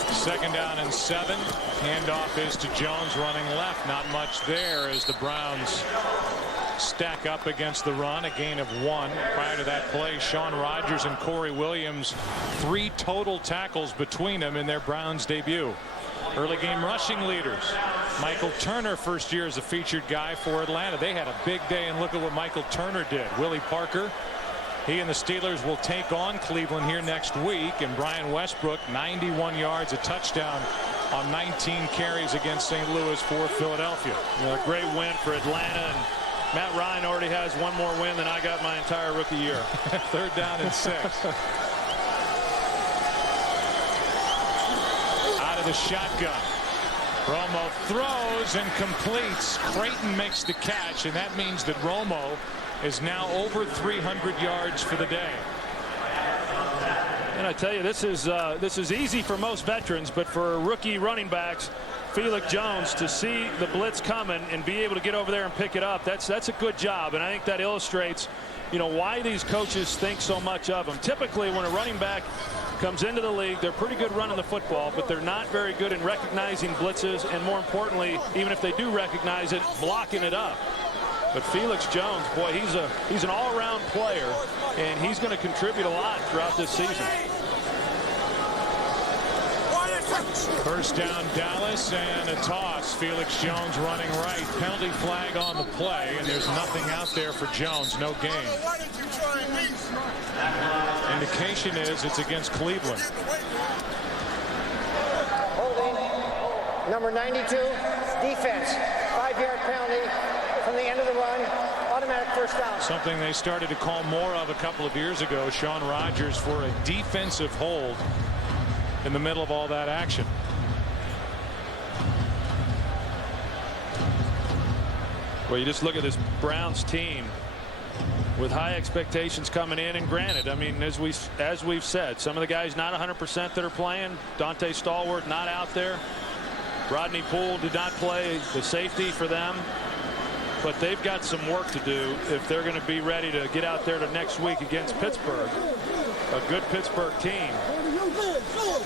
2nd down and 7. Handoff is to Jones running left. Not much there as the Browns stack up against the run. A gain of 1. Prior to that play, Sean Rogers and Corey Williams, 3 total tackles between them in their Browns debut. Early game rushing leaders. Michael Turner, first year as a featured guy for Atlanta. They had a big day, and look at what Michael Turner did. Willie Parker, he and the Steelers will take on Cleveland here next week. And Brian Westbrook, 91 yards, a touchdown on 19 carries against St. Louis for Philadelphia. A great win for Atlanta. And Matt Ryan already has 1 more win than I got my entire rookie year. 3rd down and 6. Out of the shotgun. Romo throws and completes. Creighton makes the catch, and that means that Romo is now over 300 yards for the day. And I tell you, this is easy for most veterans, but for rookie running backs, Felix Jones, to see the blitz coming and be able to get over there and pick it up, that's a good job. And I think that illustrates, why these coaches think so much of him. Typically, when a running back comes into the league, they're pretty good running the football, but they're not very good in recognizing blitzes, and more importantly, even if they do recognize it, blocking it up. But Felix Jones, boy, he's an all-around player, and he's going to contribute a lot throughout this season. 1st down Dallas, and a toss. Felix Jones running right. Penalty flag on the play, and there's nothing out there for Jones. No gain. Indication is it's against Cleveland. Holding number 92, defense. 5-yard penalty from the end of the run. Automatic 1st down. Something they started to call more of a couple of years ago. Sean Rogers for a defensive hold in the middle of all that action. Well, you just look at this Browns team with high expectations coming in, and granted, I mean, as we've said, some of the guys not 100% that are playing. Dante Stallworth not out there. Rodney Poole did not play the safety for them. But they've got some work to do if they're going to be ready to get out there to next week against Pittsburgh, a good Pittsburgh team,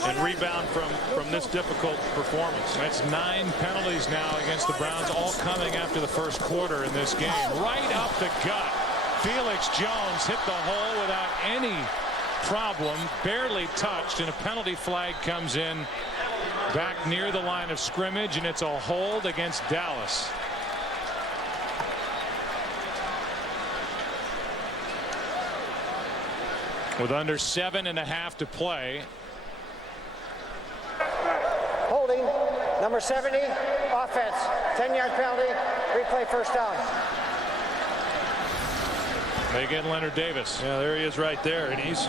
and rebound from this difficult performance. That's 9 penalties now against the Browns, all coming after the 1st quarter in this game. Right up the gut. Felix Jones hit the hole without any problem, barely touched, and a penalty flag comes in back near the line of scrimmage, and it's a hold against Dallas. With under 7.5 to play. Holding, number 70, offense. 10-yard penalty, replay first down. They get Leonard Davis. Yeah, there he is right there, and he's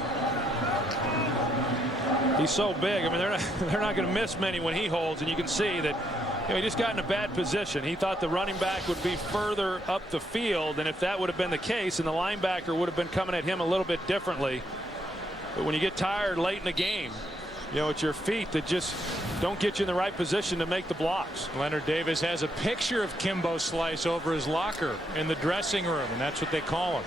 so big. I mean, they're not going to miss many when he holds, and you can see that, you know, he just got in a bad position. He thought the running back would be further up the field, and if that would have been the case, and the linebacker would have been coming at him a little bit differently. But when you get tired late in the game, you know, it's your feet that just don't get you in the right position to make the blocks. Leonard Davis has a picture of Kimbo Slice over his locker in the dressing room, and that's what they call him.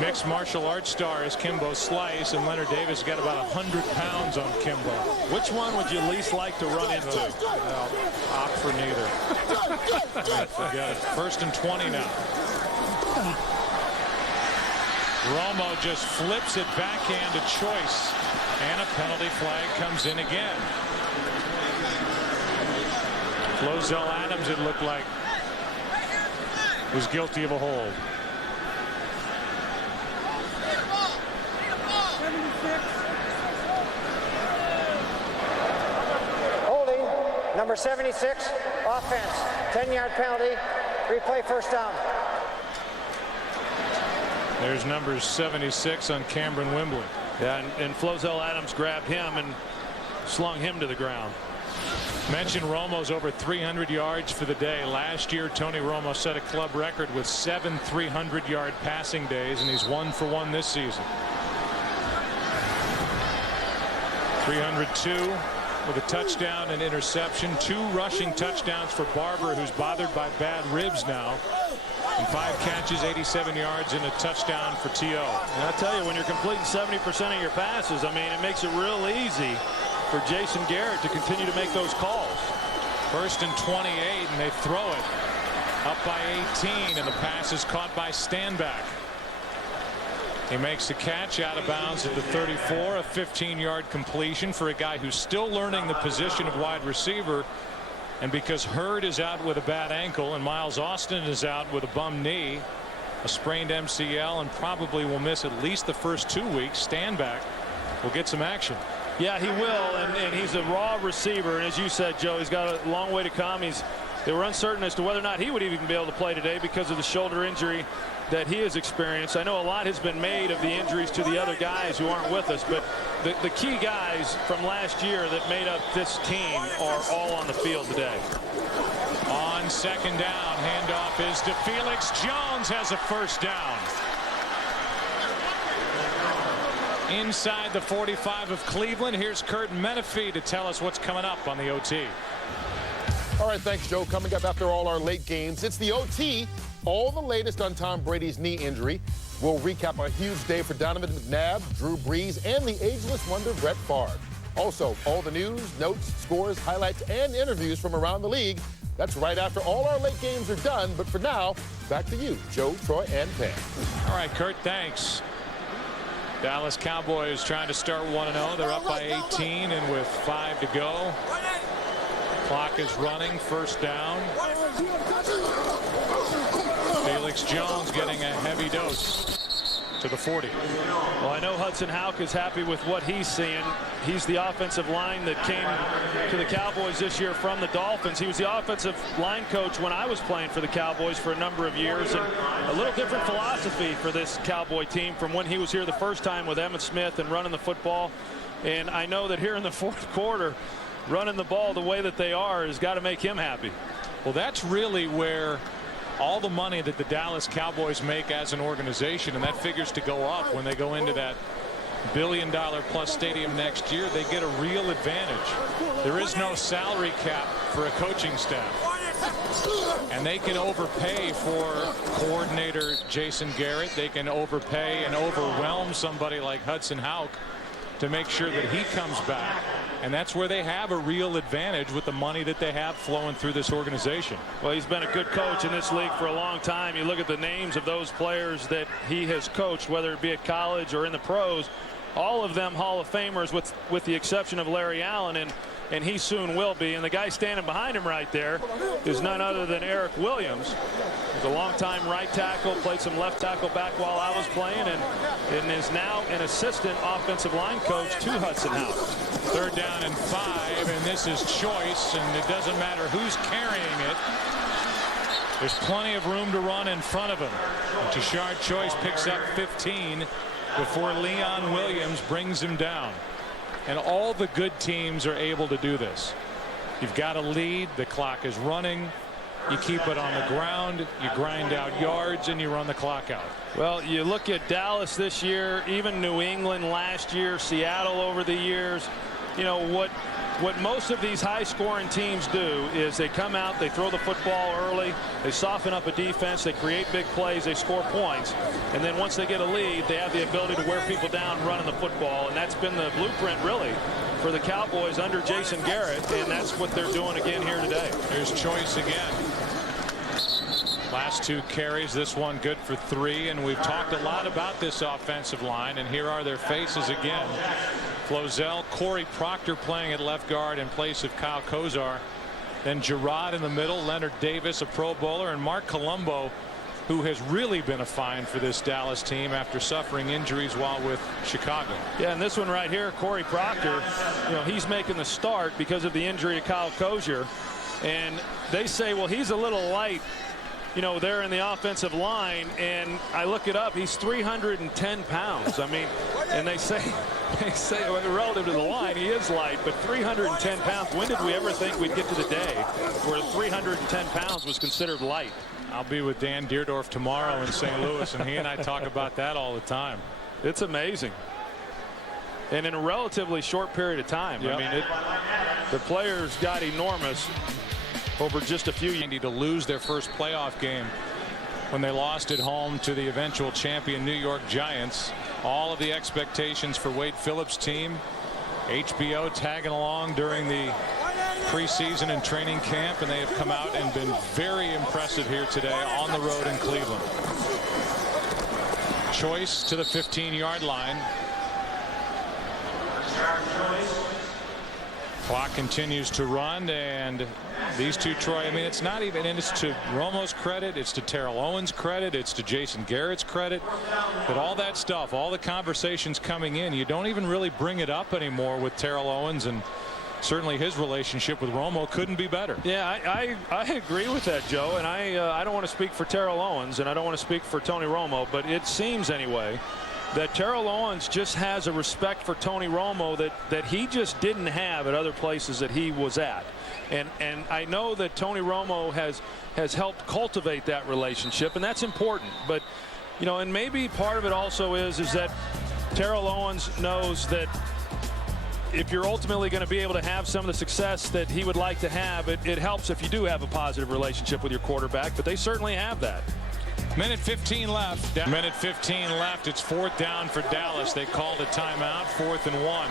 Mixed martial arts star is Kimbo Slice, and Leonard Davis got about 100 pounds on Kimbo. Which one would you least like to run into? Opt for neither. Forget it. 1st and 20 now. Romo just flips it backhand to Choice, and a penalty flag comes in again. Flozell Adams, it looked like, was guilty of a hold. Holding, number 76, offense. 10-yard penalty, replay first down. There's number 76 on Cameron Wimbley. Yeah, and Flozell Adams grabbed him and slung him to the ground. Mentioned Romo's over 300 yards for the day. Last year, Tony Romo set a club record with 7 300-yard passing days, and he's 1 for 1 this season. 302 with a touchdown and interception. 2 rushing touchdowns for Barber, who's bothered by bad ribs now. And 5 catches, 87 yards, and a touchdown for T.O. And I tell you, when you're completing 70% of your passes, I mean, it makes it real easy for Jason Garrett to continue to make those calls. 1st and 28, and they throw it up by 18, and the pass is caught by Stanback. He makes the catch out of bounds at the 34, a 15-yard completion for a guy who's still learning the position of wide receiver. And because Hurd is out with a bad ankle and Miles Austin is out with a bum knee, a sprained MCL, and probably will miss at least the first 2 weeks, Stanback will get some action. Yeah, he will, and he's a raw receiver, and as you said, Joe, he's got a long way to come. They were uncertain as to whether or not he would even be able to play today because of the shoulder injury that he has experienced. I know a lot has been made of the injuries to the other guys who aren't with us, but the key guys from last year that made up this team are all on the field today. On 2nd down, handoff is to Felix Jones, has a first down. Inside the 45 of Cleveland, here's Kurt Menefee to tell us what's coming up on the OT. All right, thanks, Joe. Coming up after all our late games, it's the OT. All the latest on Tom Brady's knee injury. We'll recap a huge day for Donovan McNabb, Drew Brees, and the ageless wonder Brett Favre. Also, all the news, notes, scores, highlights, and interviews from around the league. That's right after all our late games are done. But for now, back to you, Joe, Troy, and Pam. All right, Kurt, thanks. Dallas Cowboys trying to start 1-0. They're up by 18, and with 5 to go. Clock is running. First down. Felix Jones getting a heavy dose to the 40. Well, I know Hudson Houck is happy with what he's seeing. He's the offensive line that came to the Cowboys this year from the Dolphins. He was the offensive line coach when I was playing for the Cowboys for a number of years, and a little different philosophy for this Cowboy team from when he was here the first time with Emmitt Smith and running the football. And I know that here in the 4th quarter, running the ball the way that they are has got to make him happy. Well, that's really where all the money that the Dallas Cowboys make as an organization, and that figures to go up when they go into that $1 billion plus stadium next year. They get a real advantage. There is no salary cap for a coaching staff, and they can overpay for coordinator Jason Garrett. They can overpay and overwhelm somebody like Hudson Houck to make sure that he comes back. And that's where they have a real advantage with the money that they have flowing through this organization. Well, he's been a good coach in this league for a long time. You look at the names of those players that he has coached, whether it be at college or in the pros, all of them Hall of Famers with the exception of Larry Allen. And and he soon will be. And the guy standing behind him right there is none other than Eric Williams. He's a longtime right tackle, played some left tackle back while I was playing, and is now an assistant offensive line coach to Hudson House. 3rd down and 5, and this is Choice, and it doesn't matter who's carrying it. There's plenty of room to run in front of him. And Tashard Choice picks up 15 before Leon Williams brings him down. And all the good teams are able to do this. You've got a lead, the clock is running, you keep it on the ground, you grind out yards, and you run the clock out. Well, you look at Dallas this year, even New England last year, Seattle over the years. You know, what most of these high-scoring teams do is they come out, they throw the football early, they soften up a defense, they create big plays, they score points, and then once they get a lead, they have the ability to wear people down running the football, and that's been the blueprint, really, for the Cowboys under Jason Garrett, and that's what they're doing again here today. There's Choice again. Last 2 carries, this one good for 3, and we've talked a lot about this offensive line, and here are their faces again. Flozell, Corey Proctor playing at left guard in place of Kyle Kozar. Then Gerard in the middle, Leonard Davis, a Pro Bowler, and Mark Colombo, who has really been a find for this Dallas team after suffering injuries while with Chicago. Yeah, and this one right here, Corey Proctor, you know, he's making the start because of the injury to Kyle Kozar. And they say, well, he's a little light, you know, there in the offensive line, and I look it up, he's 310 pounds. I mean, and they say relative to the line, he is light, but 310 pounds. When did we ever think we'd get to the day where 310 pounds was considered light? I'll be with Dan Deerdorf tomorrow in St. Louis, and he and I talk about that all the time. It's amazing. And in a relatively short period of time. Yep. I mean, the players got enormous over just a few years. To lose their first playoff game when they lost at home to the eventual champion New York Giants. All of the expectations for Wade Phillips' team. HBO tagging along during the preseason and training camp, and they have come out and been very impressive here today on the road in Cleveland. Choice to the 15-yard line. Clock continues to run, and these two, Troy, I mean, it's not even, and it's to Romo's credit, it's to Terrell Owens' credit, it's to Jason Garrett's credit, but all that stuff, all the conversations coming in, you don't even really bring it up anymore with Terrell Owens, and certainly his relationship with Romo couldn't be better. Yeah, I agree with that, Joe, and I don't want to speak for Terrell Owens, and I don't want to speak for Tony Romo, but it seems anyway that Terrell Owens just has a respect for Tony Romo that he just didn't have at other places that he was at. And I know that Tony Romo has helped cultivate that relationship, and that's important. But, you know, and maybe part of it also is that Terrell Owens knows that if you're ultimately going to be able to have some of the success that he would like to have, it helps if you do have a positive relationship with your quarterback, but they certainly have that. Minute 15 left. Minute 15 left. It's 4th down for Dallas. They called a timeout. 4th and 1.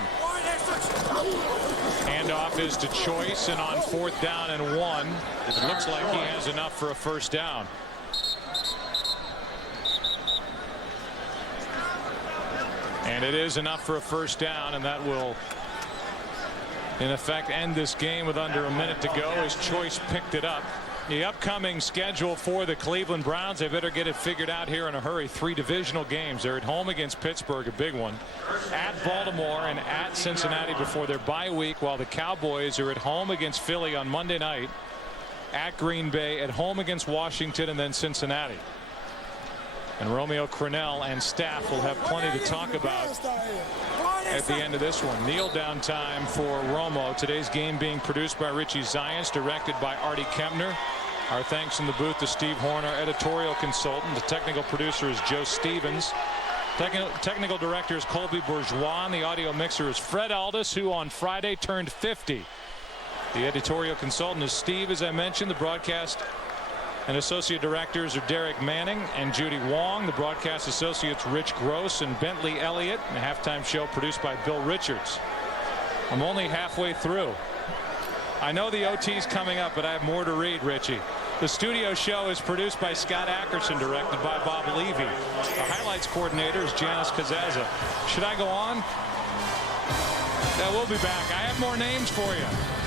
Handoff is to Choice, and on 4th down and 1, it looks like he has enough for a first down. And it is enough for a first down, and that will in effect end this game with under a minute to go as Choice picked it up. The upcoming schedule for the Cleveland Browns, they better get it figured out here in a hurry. 3 divisional games. They're at home against Pittsburgh, a big one, at Baltimore and at Cincinnati before their bye week, while the Cowboys are at home against Philly on Monday night, at Green Bay, at home against Washington, and then Cincinnati. And Romeo Crennel and staff will have plenty to talk about at the end of this one. Kneel down time for Romo. Today's game being produced by Richie Zients, directed by Artie Kempner. Our thanks in the booth to Steve Horn, our editorial consultant. The technical producer is Joe Stevens. Technical director is Colby Bourgeois. And the audio mixer is Fred Aldis, who on Friday turned 50. The editorial consultant is Steve, as I mentioned. The broadcast and associate directors are Derek Manning and Judy Wong. The broadcast associates Rich Gross and Bentley Elliott. And a halftime show produced by Bill Richards. I'm only halfway through. I know the OT's coming up, but I have more to read, Richie. The studio show is produced by Scott Ackerson, directed by Bob Levy. The highlights coordinator is Janice Kazaza. Should I go on? Yeah, we'll be back. I have more names for you.